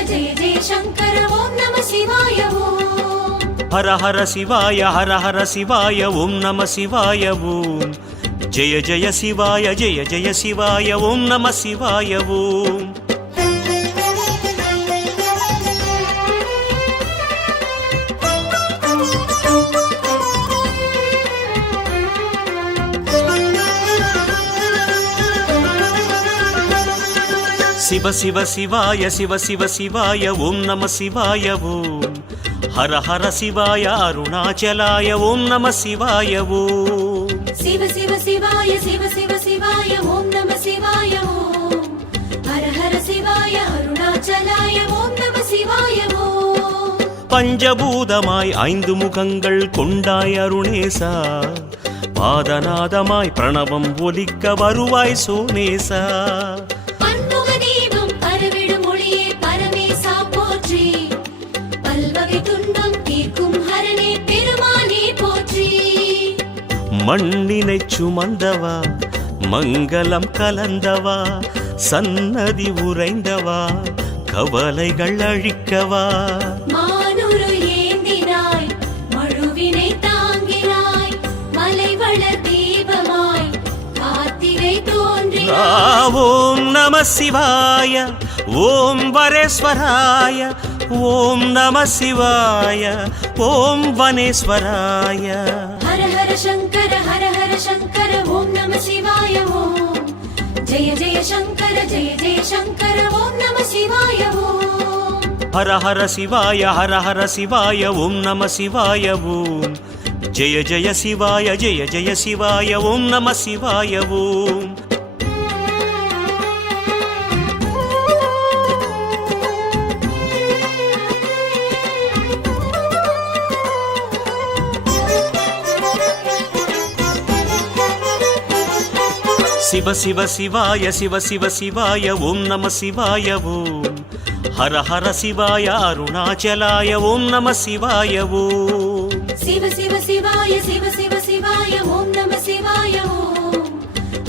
ஓம் நம சிவாய ஓம் ஹர ஹர சிவாய ஓம் நம சிவாய ஓம் ஜெய ஜெய சிவாய ஓம் நம சிவாய ஓம் சிவ சிவாய ஓம் நம சிவாய ஓம் ஹர ஹர சிவாய அருணாச்சலாய ஓம் நம சிவாய ஓம் சிவ சிவாய ஓம் நம சிவாய ஓம் ஹர ஹர சிவாய அருணாச்சலாய ஓம் நம சிவாய ஓம் பஞ்சபூதமாய் ஐந்து முகங்கள் கொண்டாய் அருணேசா பாதநாதமாய் பிரணவம் ஒலிக்க வருவாய் சோனேசா பன்முக தீபம் பரவிடும் ஒளியே பரமேசா போற்றி பல்வகை துன்பம் தீர்க்கும் ஹரனே பெருமானே போற்றி மண்ணினை சுமந்தவா மங்களம் கலந்தவா சன்னதி உறைந்தவா கவலைகள் அழிக்கவா மானுரு ஏந்தினாய் மழுவினை தாங்கினாய் மலைவள தீபமாய் கார்த்திகை தோன்றினாய் ஓம் நம சிவாய ஓம் வரேஸ்வராய ஓம் நம சிவாய ஓம் வனேஸ்வராய ஹர ஹர சங்கர ஓம் நம சிவாய ஓம் ஜெய ஜெய சங்கர ஓம் நம சிவாய ஓம் ஹர ஹர சிவாய ஓம் நம சிவாய ஓம் ஜெய ஜெய சிவாய ஓம் நம சிவாய ஓம் சிவ சிவ சிவாய சிவ சிவ சிவாய ஓம் நம சிவாய ஓம் ஹர ஹர சிவாய அருணாச்சலாய ஓம் நம சிவாய ஓம் சிவ சிவ சிவாய சிவ சிவ சிவாய ஓம் நம சிவாய ஓம்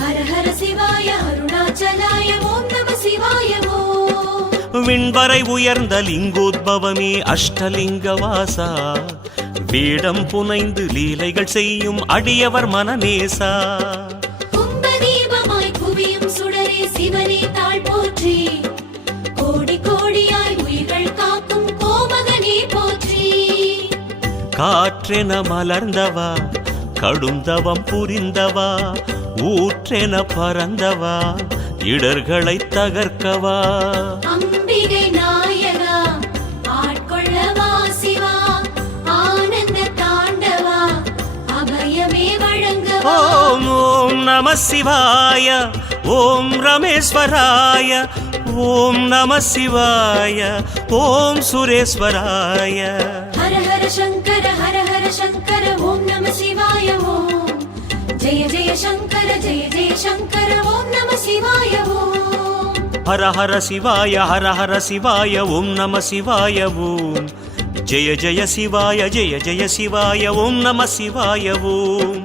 ஹர ஹர சிவாய அருணாச்சலாய ஓம் நம சிவாய ஓம் விண்வரை உயர்ந்த லிங்கோத்பவமே அஷ்டலிங்க வாசா வேடம் புனைந்து லீலைகள் செய்யும் அடியவர் மனநேசா கும்பதீபமாய் குவியும் சுடரே சிவனே தாழ் போற்றி கோடி கோடியாய் உயிர்கள் காக்கும் கோமகனே போற்றி காற்றென மலர்ந்தவா கடுந்தவம் புரிந்தவா ஊற்றென பறந்தவா இடர்களை தகர்க்கவா அம்பிகை நாயகா ஆட்கொள்ளவா சிவா ஆனந்த தாண்டவா அபயமே வழங்கவா ஓம் ஓம் நம சிவாய ஓம் ரமேஸ்வராய ஓம் நம சிவாய ஓம் சுரேஸ்வராய ஹர ஹர சங்கர ஓம் நம சிவாய ஓம் ஜெய ஜெய சங்கர ஓம் நம சிவாய ஓம் ஹர ஹர சிவாய ஓம் நம சிவாய ஓம் ஜெய ஜெய சிவாய ஓம் நம சிவாய ஓம்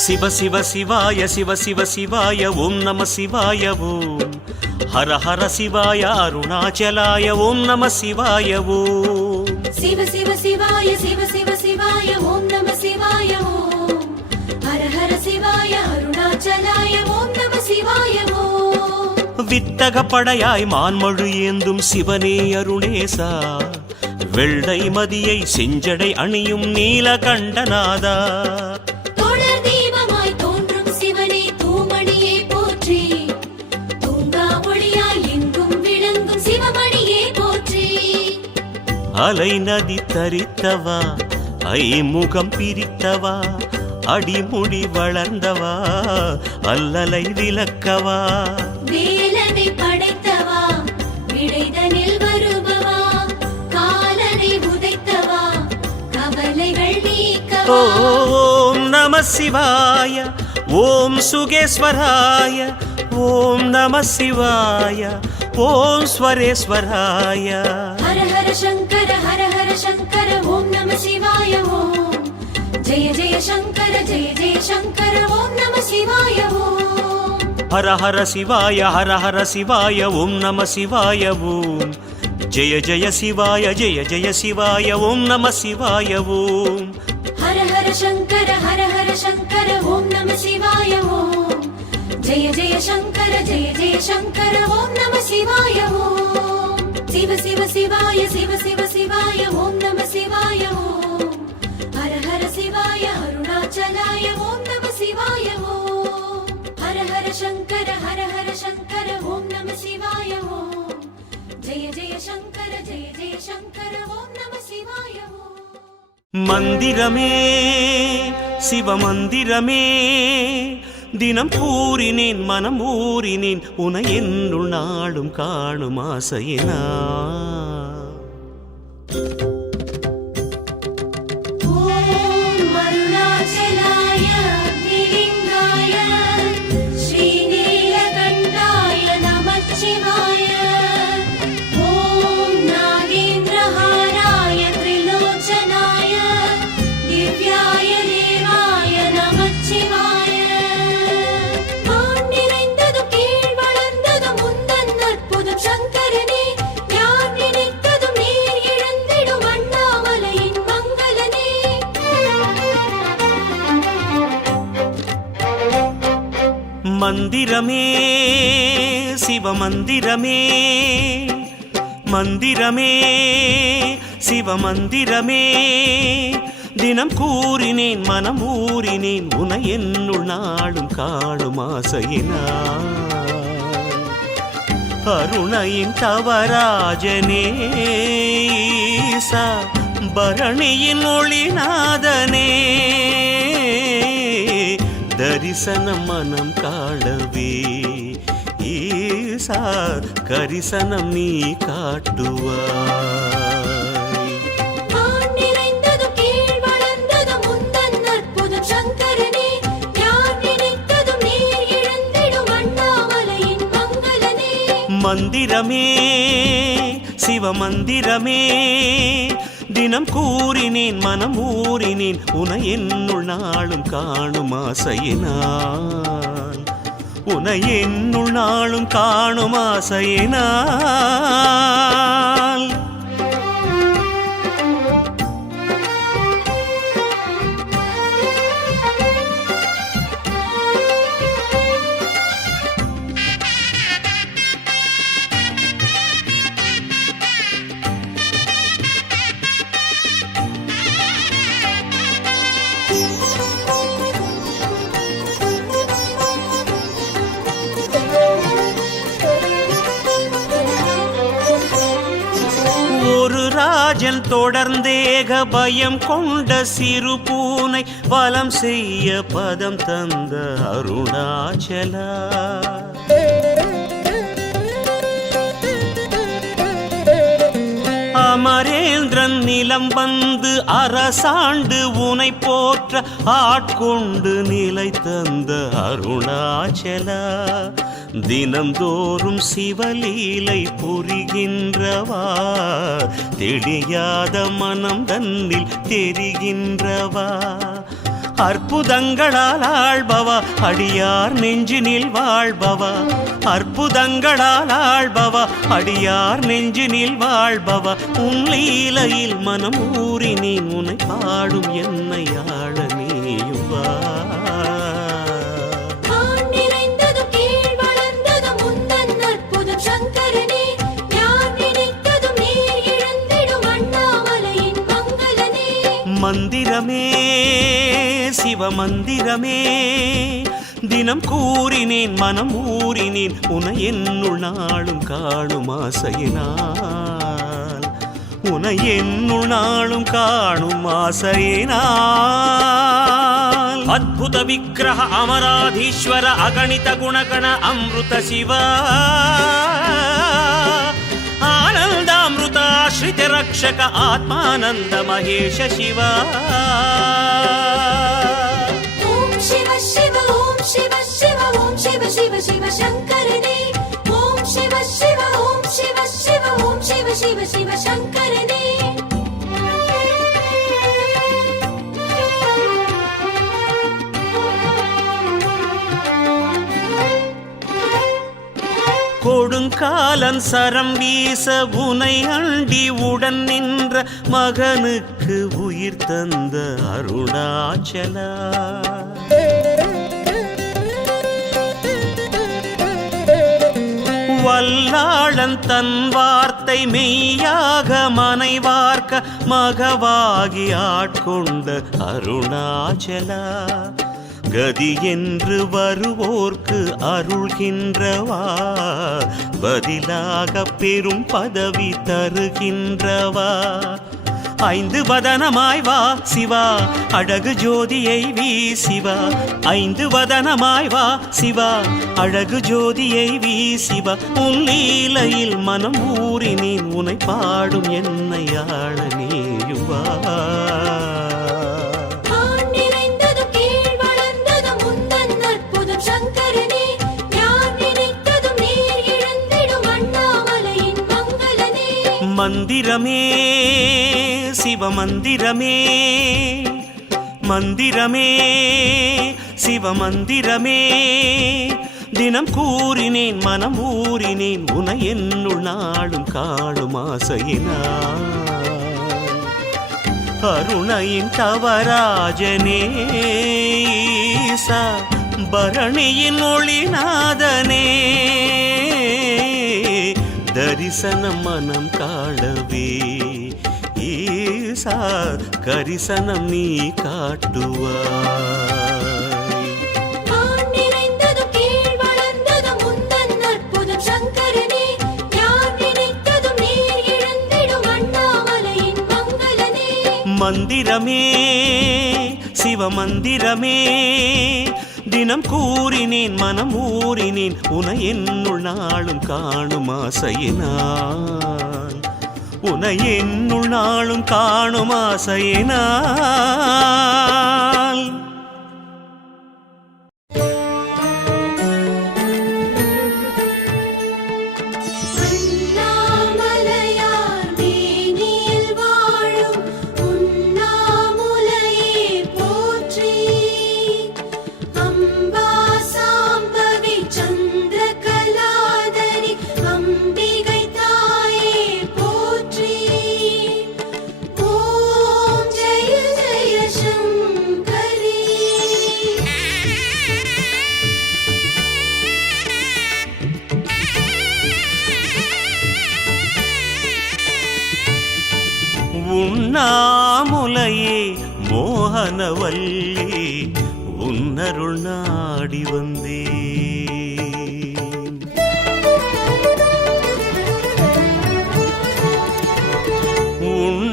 சிவ சிவ சிவாய சிவாய ஓம் நம சிவாய ஓம் ஹர ஹர சிவாய அருணாச்சலாய ஓம் நம சிவாய ஓம் சிவ சிவ சிவாய சிவாய ஓம் நம சிவாய ஓம் ஹர ஹர சிவாய அருணாச்சலாய ஓம் நம சிவாய ஓம் வித்தக படையாய் மான்மழு ஏந்தும் சிவனே அருணேசா வெள்ளை மதியை செஞ்சடை அணியும் நீலகண்டநாதா தொடர் தீபமாய் தோன்றும் சிவனே தூமணியே போற்றி தூங்கா ஒளியாய் எங்கும் விளங்கும் சிவமணியே போற்றி அலை நதி தரித்தவா ஐமுகம் பிரித்தவா அடிமுடி வளர்ந்தவா அல்லலை விலக்கவா வேலனை படைத்தவா விடைதனில் வருபவா காலனை உதைத்தவா கவலைகள் நீக்கவா ஓம் நம சிவாய ஓம் சுகேஸ்வராய ஓம் நம சிவாய ஓம் ஸ்வரேஸ்வராய ஹர ஹர சங்கர ஓம் நம சிவாய ஓம் ஜெய ஜெய சங்கர ஓம் நம சிவாய ஓம் ஹர ஹர சிவாய ஓம் நம சிவாய ஓம் ஜெய ஜெய சிவாய ஓம் நம சிவாய ஓம் ஹர ஹர சங்கர ஓம் நம சிவாய ஓம் ஜெய ஜெய சங்கர ஓம் நம சிவாய ஓம் சிவ சிவ சிவாய சிவாய ஓம் நம சிவாய ஓம் ஹர ஹர சிவாய அருணாச்சலாய ஓம் நம சிவாய ஓம் ஹர ஹர சங்கர ஓம் நம சிவாய ஓம் ஜெய ஜெய சங்கர ஓம் நம சிவாய ஓம் மந்திரமே சிவமந்திரமே தினம் கூறினேன் மனம் ஊறினேன் உனை என்னுள் நாளும் காணும் ஆசையினா ஓம் அருணாச்சலாய அக்னிலிங்காய ஸ்ரீநீலகண்டாய நமச்சிவாய ஓம் நாகேந்திரஹாராய த்ரிலோச்சனாய திவ்யாய தேவாய நமச்சிவாய வான் நிறைந்ததும் கீழ் வளர்ந்ததும் முந்தன் அற்புதம் சங்கரனே யார் நினைத்ததும் நீர் இழந்திடும் அண்ணாமலையின் மங்களனே மந்திரமே சிவமந்திரமே மந்திரமே சிவமந்திரமே தினம் கூறினேன் மனம் ஊறினேன் உனை என்னுள் நாளும் காணும் ஆசையினா அருணையின் தவராஜனே ஈசா பரணியின் ஒளிநாதனே தரிசனம் மனம் காணவே ஈசா கரிசனம் நீ காட்டுவாய். வான் நிறைந்ததும் கீழ் வளர்ந்ததும் உந்தன் அற்புதம் சங்கரனே. யார் நினைத்ததும் நீர் இழந்திடும் அண்ணாமலையின் மங்களனே. மந்திரமே சிவமந்திரமே தினம் கூறினேன் மனம் ஊறினேன் உனை என்னுள் நாளும் காணும் ஆசையினால். உனை என்னுள் நாளும் காணும் ஆசையினால். ஒரு ராஜன் தொடர்ந்தேக பயம் கொண்ட சிறு பூனை வலம் செய்ய பதம் தந்த அருணாச்சலா. அமரேந்திரன் நிலம் வந்து அரசாண்டு உனை போற்ற ஆட்கொண்டு நிலை தந்த அருணாச்சலா. தினந்தோறும் சிவலீலை புரிகின்றவா தெளியாத மனம் தன்னில் தெரிகின்றவா. அற்புதங்களால் ஆள்பவா அடியார் நெஞ்சினில் வாழ்பவா. அற்புதங்களால் ஆள்பவா அடியார் நெஞ்சினில் வாழ்பவா. உன் லீலையில் மனம் ஊறினேன் உனை பாடும் என்னை ஆள நீயும் வா. வான் நிறைந்ததும் கீழ் வளர்ந்ததும் உந்தன் அற்புதம் சங்கரனே. யார் நினைத்ததும் நீர் இழந்திடும் அண்ணாமலையின் மங்களனே. மந்திரமே சிவமந்திரமே தினம் கூறினேன் மனம் ஊறினேன் உனை என்னுள் நாளும் காணும் ஆசையினால். உனை என்னுள் நாளும் காணும் ஆசையினால். அத்புத விக்கிரக அமராதீஸ்வர அகணித குணகண அம்ருத சிவா. ஆனந்தாமிருதாஸ்ரித ரக்ஷக ஆத்மானந்த மகேஷ சிவா. ஓம் சிவ சிவ ஓம் சிவ சிவ ஓம் சிவ சிவ சிவ சங்கரனே. ஓம் சிவ சிவ ஓம் சிவ சிவ ஓம் சிவ சிவ சிவ சங்கரனே. கொடுங்காலன் சரம் வீச உனை அண்டி உடன் நின்ற மகனுக்கு உயிர் தந்த அருணாச்சலா. வல்லாளன் தன் வார்த்தை மெய்யாக மனைவார்க்க மகவாகி ஆட்கொண்ட அருணாச்சலா. கதி என்று வருவோர்க்கு அருள்கின்றவா. பதிலாக பெரும் பதவி தருகின்றவா. ஐந்து வதனமாய் வா சிவா அழகு ஜோதியை வீசிவா. ஐந்து வதனமாய் வா சிவா அழகு ஜோதியை வீசிவா. உன் லீலையில் மனம் ஊறினேன் உனை பாடும் என்னை ஆள நீயும் வா. வான் நிறைந்ததும் கீழ் வளர்ந்ததும் உந்தன் அற்புதம் சங்கரனே. யார் நினைத்ததும் நீர் இழந்திடும் அண்ணாமலையின் மங்களனே. மந்திரமே சிவமந்திரமே மந்திரமே சிவமந்திரமே தினம் கூறினேன் மனம் ஊறினேன் உனை என்னுள் நாளும் காணும் ஆசையினால். அருணையின் தவராஜனே ஈசா பரணியின் ஒளிநாதனே. தரிசனம் மனம் காணவே ஈசா கரிசனம் நீ காட்டுவாய். வான் நிறைந்ததும் கீழ் வளர்ந்ததும் உந்தன் அற்புதம் சங்கரனே. யார் நினைத்ததும் நீர் இழந்திடும் அண்ணாமலையின் மங்களனே. மந்திரமே சிவமந்திரமே தினம் கூறினேன் மனம் ஊறினேன் உனை என்னுள் நாளும் காணும் ஆசையினால் உனை என்னுள் நாளும் காணும் ஆசையினால் அண்ணாமலையார் மேனியில் வாழும் உண்ணாமுலையே போற்றி அம்பா சாம்பவி சந்திரகலாதரி அம்பிகை தாயே போற்றி ஓம் ஜெய ஜெய சங்கரி உண்ணாமுலையே மோகனவல்லி உன்னருள் நாடி வந்தேன்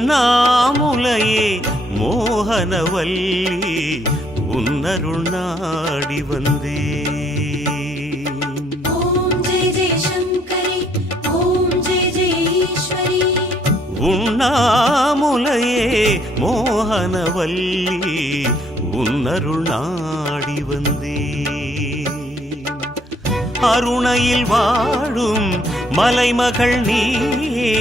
உண்ணாமுலையே மோகனவல்லி உன்னருள் நாடி வந்தேன் ஓம் ஜெய ஜெய சங்கரி ஓம் ஜெய ஜெய ஈஸ்வரி உண்ணாமுலையே மோகனவல்லி உன்னருள் நாடி வந்தேன் அருணையில் வாழும் மலைமகள் நீயே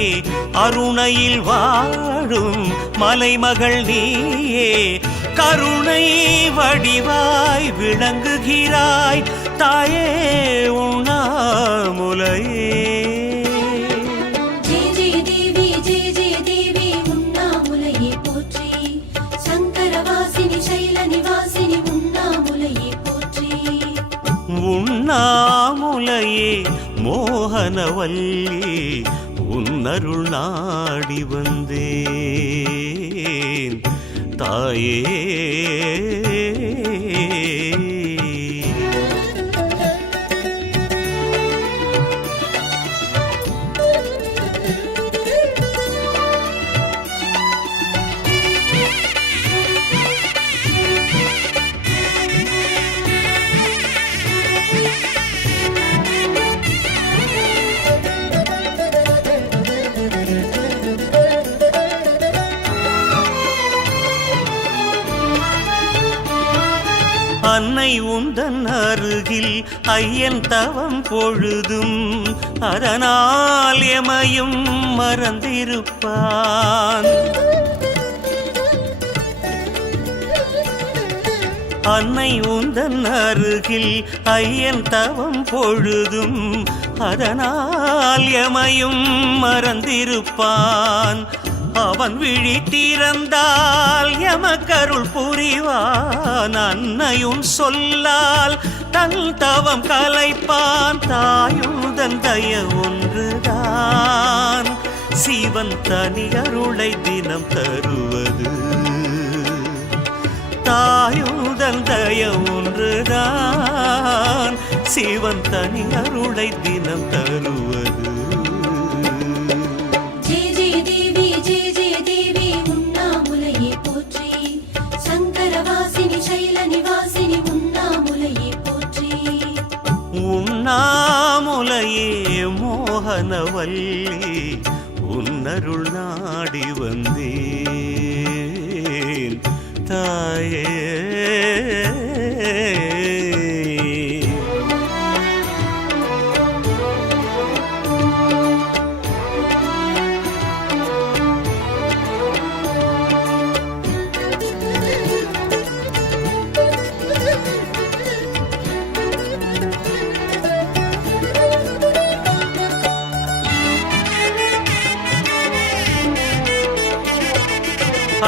அருணையில் வாழும் மலைமகள் நீயே கருணை வடிவாய் விளங்குகிறாய் தாயே உண்ணாமுலையே ஜெய ஜெய தேவி உண்ணாமுலையே போற்றி சங்கரவாசினி சைல நிவாசினி உண்ணாமுலையே போற்றி உண்ணாமுலையே மோகனவல்லி உன்னருள் நாடி வந்தேன் தாயே அன்னை உந்தன் அருகில் ஐயன் தவம் பொழுதும் அதனால் எமையும் மறந்திருப்பான் அன்னை உந்தன் அருகில் ஐயன் தவம் பொழுதும் அதனால் எமையும் மறந்திருப்பான் அவன் விழித்திறந்தால் எமக்கருள் புரிவான் அன்னையும் சொல்லால் தன் தவம் கலைப்பான் தாயுதன் தய ஒன்றுதான் சிவன் தனி அருளை தினம் தருவது தாயுதன் தய ஒன்றுதான் சிவன் தனி அருளை தினம் தருவது உண்ணாமுலையே மோகனவல்லி உன்னருள் நாடி வந்தேன் தாயே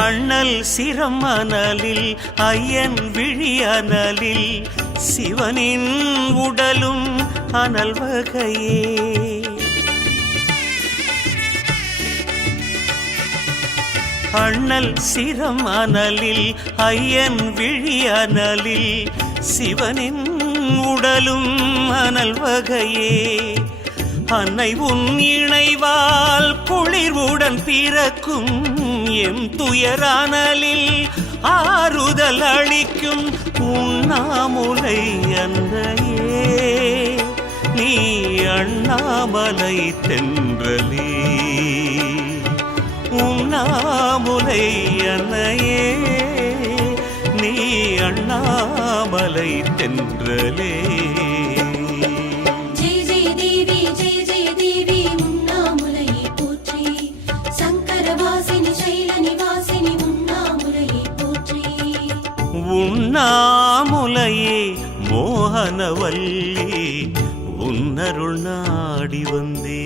அண்ணல் சிரம் அனலில் ஐயன் விழி அனலில் சிவனின் உடலும் அனல் வகையே அண்ணல் சிரம் அனலில் ஐயன் விழி அனலில் சிவனின் உடலும் அனல் வகையே அன்னை உன் இணைவால் குளிர்வுடன் பிறக்கும் எம் துயரானலில் ஆறுதல் அளிக்கும் உண்ணாமுலை அன்னையே நீ அண்ணாமலை தென்றலே உண்ணாமுலை அன்னையே நீ அண்ணாமலை தென்றலே ஜெய ஜெய தேவி உண்ணாமுலையை போற்றி சங்கரவாசினி சைல நிவாசினி உண்ணாமுலையை போற்றி உண்ணாமுலையே மோகனவல்லி உன்னருள் நாடி வந்தே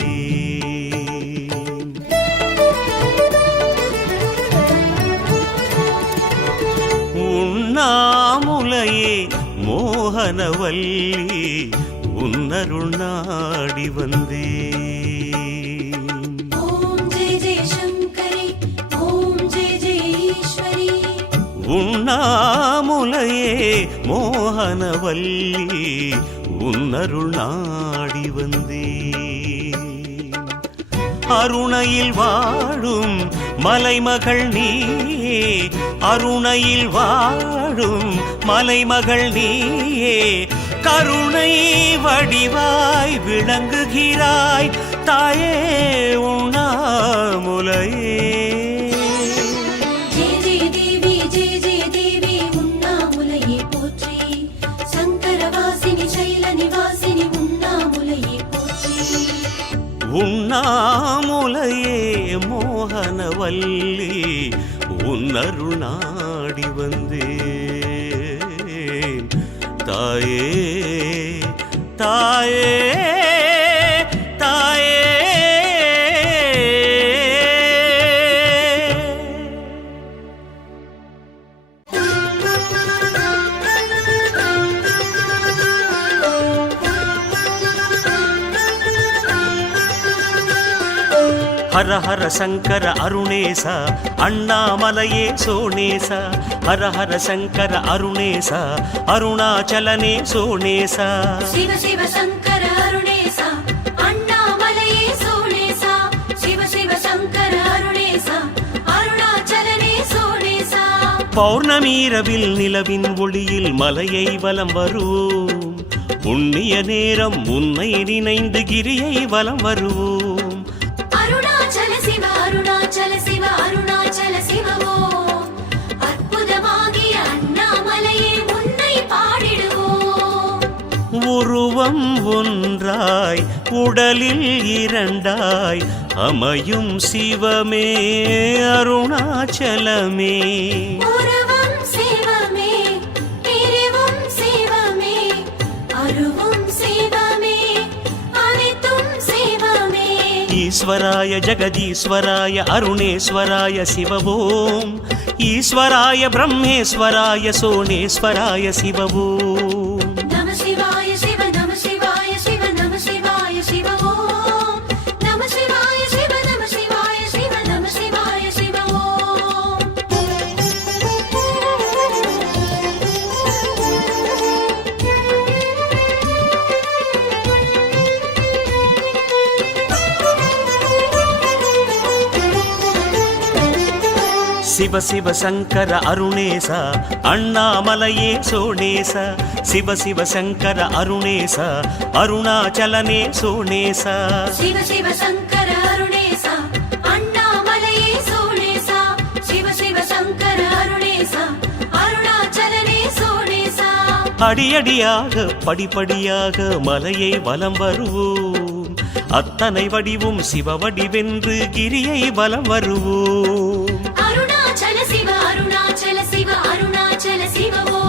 உண்ணாமுலையே மோகனவல்லி உன்னருள் நாடி வந்தே ஓம் ஜெய ஜெய சங்கரி ஓம் ஜெய ஜெய ஈஸ்வரி உண்ணாமுலையே மோகனவல்லி உன்னருள் நாடி வந்தே அருணையில் வாழும் மலைமகள் நீயே அருணையில் வாழும் மலைமகள் நீயே கருணை வடிவாய் விளங்குகிறாய் தாயே உண்ணாமுலையே ஜெய ஜெய தேவி உண்ணாமுலையை போற்றி சங்கரவாசினி சைல நிவாசினி உண்ணாமுலையை போற்றி உண்ணாமுலையே மோகனவல்லி உன்னருள் நாடி வந்தேன் தாயே தாயே தாயே ஹர ஹர சங்கர அருணேச அண்ணாமலையே சோணேச ஹர ஹர சங்கர அருணேச அருணாச்சலனே சோணேச சிவ சிவ சங்கர அருணேசா அண்ணாமலையே சோணேசா சிவ சிவ சங்கர அருணேசா அருணாச்சலனே சோணேசா பௌர்ணமீரவில் நிலவின் ஒளியில் மலையை வலம் வருவோம் புண்ணிய நேரம் உன்னை நினைந்து கிரியை வலம் வருவோம் அருணாச்சல சிவ அருணாச்சல சிவ அருணாச்சல சிவவோ அற்புதமாகிய அண்ணாமலையே உன்னை பாடிடுவோம் உருவம் ஒன்றாய் உடலில் இரண்டாய் அமையும் சிவமே அருணாச்சலமே உருவம் சிவமே பிரிவும் சிவமே அருவும் சிவமே அனைத்தும் சிவமே ஈஸ்வராய ஜகதீஸ்வராய அருணேஸ்வராய சிவவோம் ஈஸ்வராய பிரம்மேஸ்வராய சோணேஸ்வராய சிவவோம் நம சிவாய சிவ நம சிவாய சிவ நம சிவாய சிவ ஓம் நம சிவாய சிவ நம சிவாய சிவ நம சிவாய சிவ ஓம் சிவ சிவ சங்கர அருணேச அண்ணாமலையே சோணேச சிவ சிவ சங்கர அருணேச அருணாச்சலனே சோணேச சிவ சிவ சங்கர அருணேசா அண்ணாமலையே சோணேசா சிவ சிவ சங்கர அருணேசா அருணாச்சலனே சோணேசா அடியடியாக படிப்படியாக மலையை வலம் வருவோம் அத்தனை வடிவும் சிவ வடிவென்று கிரியை வலம் வருவோம் அருணாச்சல சிவ அருணாச்சல சிவ அருணாச்சல சிவவோ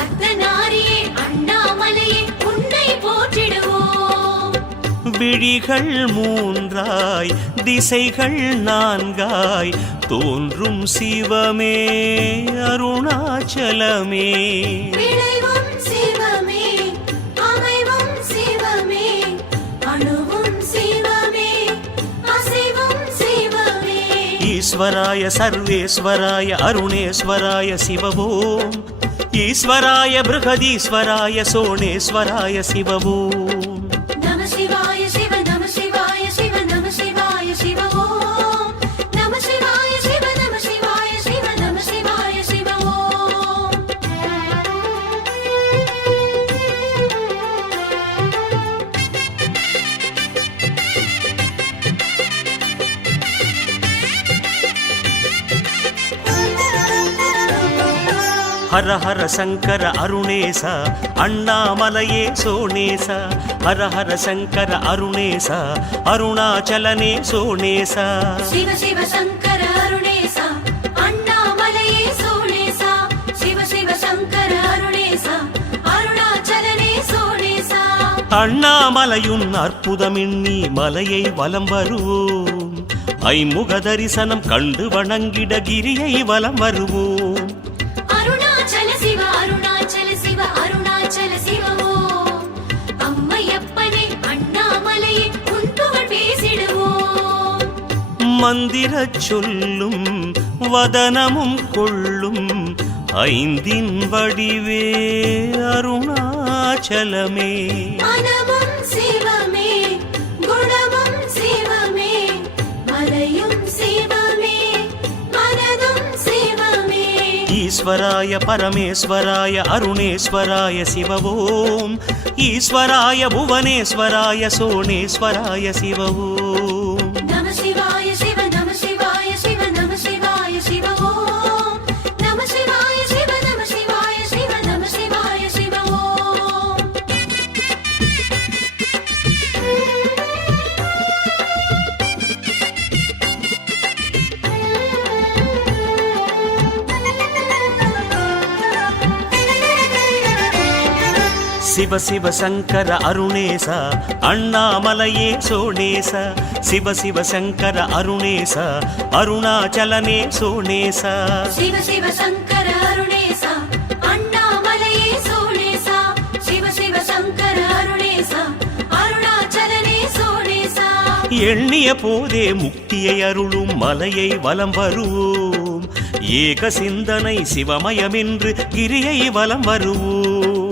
அர்த்தநாரியே அண்ணாமலையே உன்னை போற்றிடுவோம் விழிகள் மூன்றாய் திசைகள் நான்காய் தோன்றும் சிவமே அருணாச்சலமே விளைவும் சிவமே அமைவும் சிவமே அணுவும் சிவமே அசைவும் சிவமே ஈஸ்வராய சர்வேஸ்வராய அருணேஸ்வராய சிவவோம் ஈஸ்வராய பிருகதீஸ்வராய சோணேஸ்வராய சிவவோம் நம சிவாய சிவ நம சிவாய சிவ நம சிவாய சிவ ஓம் நம சிவாய சிவ நம சிவாய சிவ நம சிவாய ஹர ஹர சங்கர அருணேச அண்ணாமலையே சோனேச ஹர ஹர சங்கர அருணேச அருணாச்சலனே சோனேச சிவ சிவ சங்கர அருணேசா அண்ணாமலையே சோனேசா சிவ சிவ சங்கர அருணேசா அருணாச்சலனே சோனேசா அண்ணாமலையுன் அற்புதமெண்ணி மலையை வலம் வருவோம் ஐமுக தரிசனம் கண்டு வணங்கிட கிரியை வலம் வருவோம் அருணாச்சல சிவ அருணாச்சல சிவ அருணாச்சல சிவ ஓம் அம்மையப்பனே அண்ணாமலையே உன் புகழ் பேசிடுவோம் மந்திர சொல்லும் வதனமும் கொள்ளும் ஐந்தின் வடிவே அருணாச்சலமே மனமும் சிவமே குணமும் சிவமே மலையும் சிவமே மனதும் சிவமே ஈஸ்வராய பரமேஸ்வராய அருணேஸ்வராய சிவவோம் ஈஸ்வராய புவனேஸ்வராய சோணேஸ்வராய சிவவோம் நம சிவாய சிவ நம சிவாய சிவ நம சிவாய சிவ ஓம் நம சிவாய சிவ நம சிவாய சிவ நம சிவாய சிவ ஓம் சிவ சிவ சங்கர அருணேச அண்ணாமலையே சோனேச சிவ சிவ சங்கர அருணேச அருணாச்சலனே சோனேச சிவ சிவ சங்கர அருணேசா அண்ணாமலையே சோனேசா சிவ சிவ சங்கர அருணேசா அருணாச்சலனே சோனேசா எண்ணிய போதே முக்தியை அருளும் மலையை வலம் வருவோம் ஏக சிந்தனை சிவமயமென்று கிரியை வலம் வருவோம்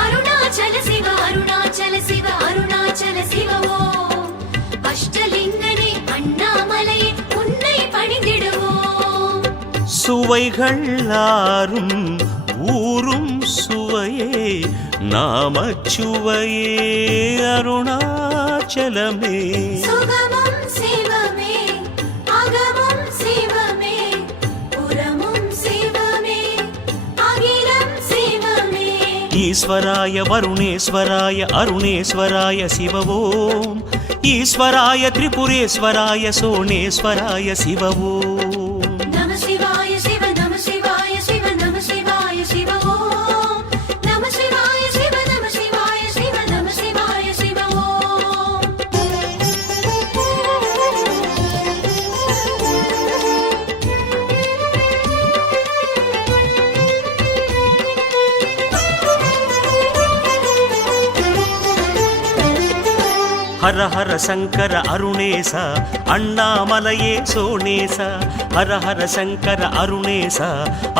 அருணாச்சல சிவ அருணாச்சல சிவ அருணாச்சல சிவ ஓம் அஷ்டலிங்கனே அண்ணாமலையே உன்னை பணிந்திடுவோம் சுவைகள் ஆறும் ஊரும் சுவையே நாமச்சுவையே அருணாச்சலமே சுகமும் சிவமே அகமும் சிவமே புறமும் சிவமே அகிலம் சிவமே ஈஸ்வராய வருணேஸ்வராய அருணேஸ்வராய சிவவோம் ஈஸ்வராய திரிபுரேஸ்வராய சோணேஸ்வராய சிவவோம் நம சிவாய சிவ நம சிவாய சிவ நம சிவாய சிவ ஓம் நம சிவாய சிவ நம சிவாய சிவ நம சிவாய சிவ ஓம் ஹர ஹர சங்கர அருணேச அண்ணாமலையே சோனேச ஹர ஹர சங்கர அருணேச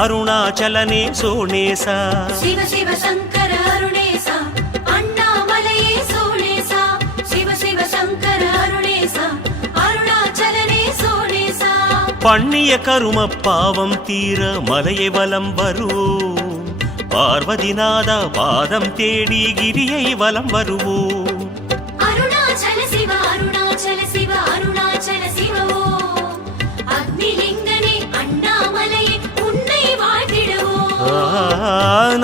அருணாச்சலனே சோனேச சிவ சிவ சங்கர அருணேசா அண்ணாமலையே சோனேசா சிவ சிவ சங்கர அருணேசா அருணாச்சலனே சோனேசா பண்ணிய கரும பாவம் தீர மலையை வலம் வருவோம் பார்வதிநாதா பாதம் தேடி கிரியை வலம் வருவோம் அருணாச்சல சிவ அருணாச்சல சிவ அருணாச்சல சிவ ஓம் அக்னிலிங்கனே அண்ணாமலையே உன்னை வாழ்த்திடுவோம்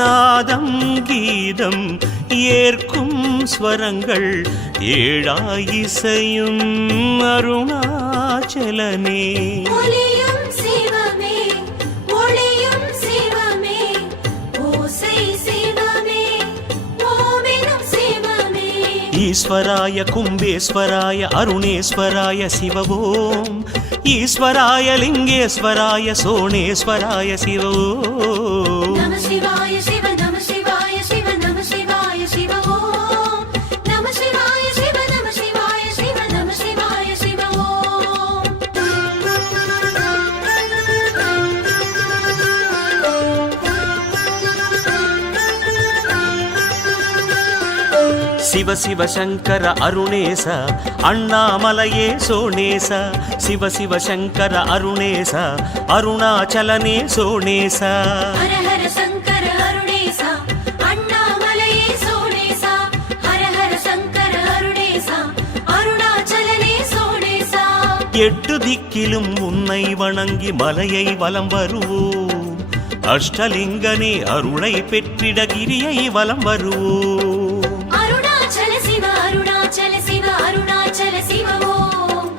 நாதம் கீதம் ஏற்கும் ஸ்வரங்கள் ஏழாயிசையும் அருணாச்சலனே ஒளியும் சிவமே ஒளியும் சிவமே ஓசை சிவமே ஓமெனும் சிவமே ஈஸ்வராய கும்பேஸ்வராய அருணேஸ்வராய சிவவோம் ஈஸ்வராய லிங்கேஸ்வராய சோணேஸ்வராய சிவவோம் நம சிவாய சிவ நம சிவாய சிவ நம சிவாய சிவ ஓம் நம சிவாய சிவ நம சிவாய சிவ நம சிவாய சிவ ஓம் சிவ சிவ சங்கர அருணேச அண்ணாமலையே சோனேச சிவ சிவ சங்கர அருணேச அருணாச்சலனே சோனேச ஹர ஹர சங்கர அருணேசா அண்ணாமலையே சோனேசா ஹர ஹர சங்கர அருணேசா அருணாச்சலனே சோனேசா எட்டு திக்கிலும் உன்னை வணங்கி மலையை வலம் வருவோம் அஷ்டலிங்கனே அருளை பெற்றிட கிரியை வலம் வருவோம். அருணாச்சல சிவ அருணாச்சல சிவ அருணாச்சல சிவ ஓம்.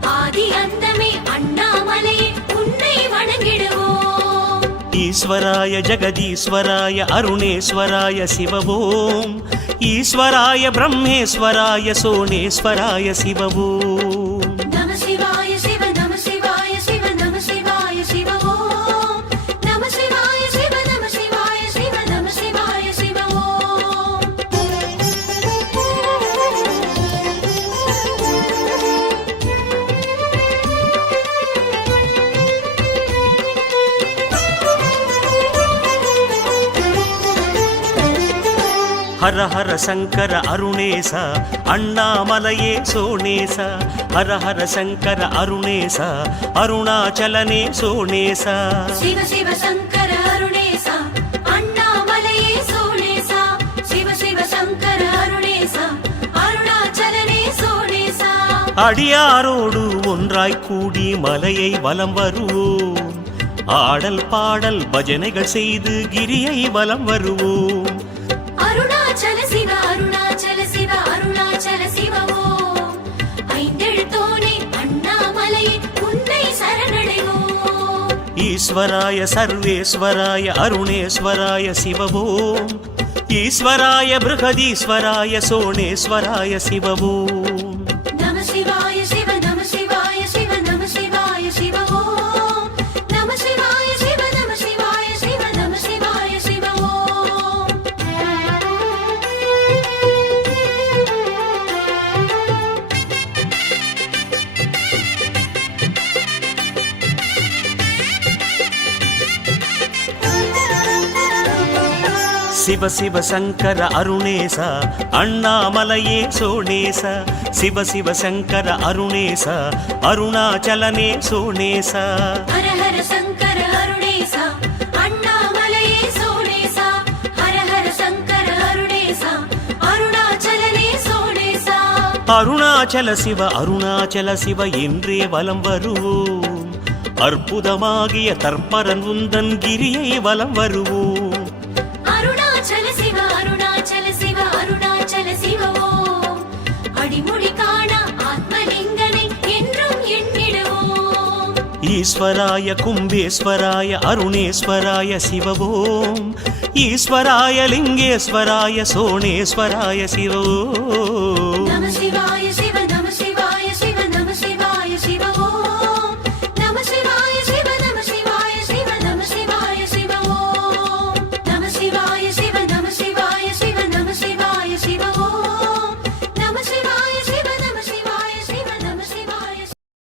ஆதி அந்தமே அண்ணாமலையே உன்னை வணங்கிடுவோம். ஈஸ்வராய ஜெகதீஸ்வராய அருணேஸ்வராய சிவவோம். ஈஸ்வராய பிரம்மேஸ்வராய சோணேஸ்வராய சிவவோம். நம சிவாய சிவ நம சிவாய சிவ நம சிவாய சிவ ஓம். நம சிவாய சிவ நம சிவாய சிவ நம சிவாய சிவ ஓம். ஹர ஹர சங்கர அருணேச அண்ணாமலையே சோணேச. ஹர ஹர சங்கர அருணேச அருணாச்சலனே சோணேச. சிவ சிவ சங்கர அருணேசா அண்ணாமலையே சோணேசா. சிவ சிவ சங்கர அருணேசா அருணாச்சலனே சோணேசா. அடியாரோடு ஒன்றாய் கூடி மலையை வலம் வருவோம். ஆடல் பாடல் பஜனைகள் செய்து கிரியை வலம் வருவோம். அருணாச்சல சிவ அருணாச்சல சிவ அருணாச்சல சிவ ஓம். ஐந்தெழுத்தோனே அண்ணாமலையே உன்னை சரணடைவோம். ஈஸ்வராய சர்வேஸ்வராய அருணேஸ்வராய சிவவோம். ஈஸ்வராய பிருகதீஸ்வராய சோணேஸ்வராய சிவவோம். நம சிவாய சிவ நம சிவாய சிவ நம சிவாய சிவ ஓம். நம சிவாய சிவ நம சிவாய சிவ நம சிவாய சிவ ஓம். சிவ சிவ சங்கர அருணேச அண்ணாமலையே சோணேச. சிவ சிவ சங்கர அருணேச அருணாச்சலனே சோணேச. ஹர ஹர சங்கர அருணேசா அண்ணாமலையே சோணேசா. ஹர ஹர சங்கர அருணேசா அருணாச்சலனே சோணேசா. அருணாச்சல சிவ அருணாச்சல சிவ என்றே வலம் வருவோம். அற்புதமாகிய தற்பரன் உந்தன் கிரியை வலம் வருவோம். அருணாச்சல சிவ அருணாச்சல சிவ அருணாச்சல சிவ ஓம். அடிமுடி காண ஆத்மலிங்கனை என்றும் எண்ணிடுவோம். ஈஸ்வராய கும்பேஸ்வராய அருணேஸ்வராய சிவவோம். ஈஸ்வராய லிங்கேஸ்வராய சோணேஸ்வராய சிவவோம். நம சிவாய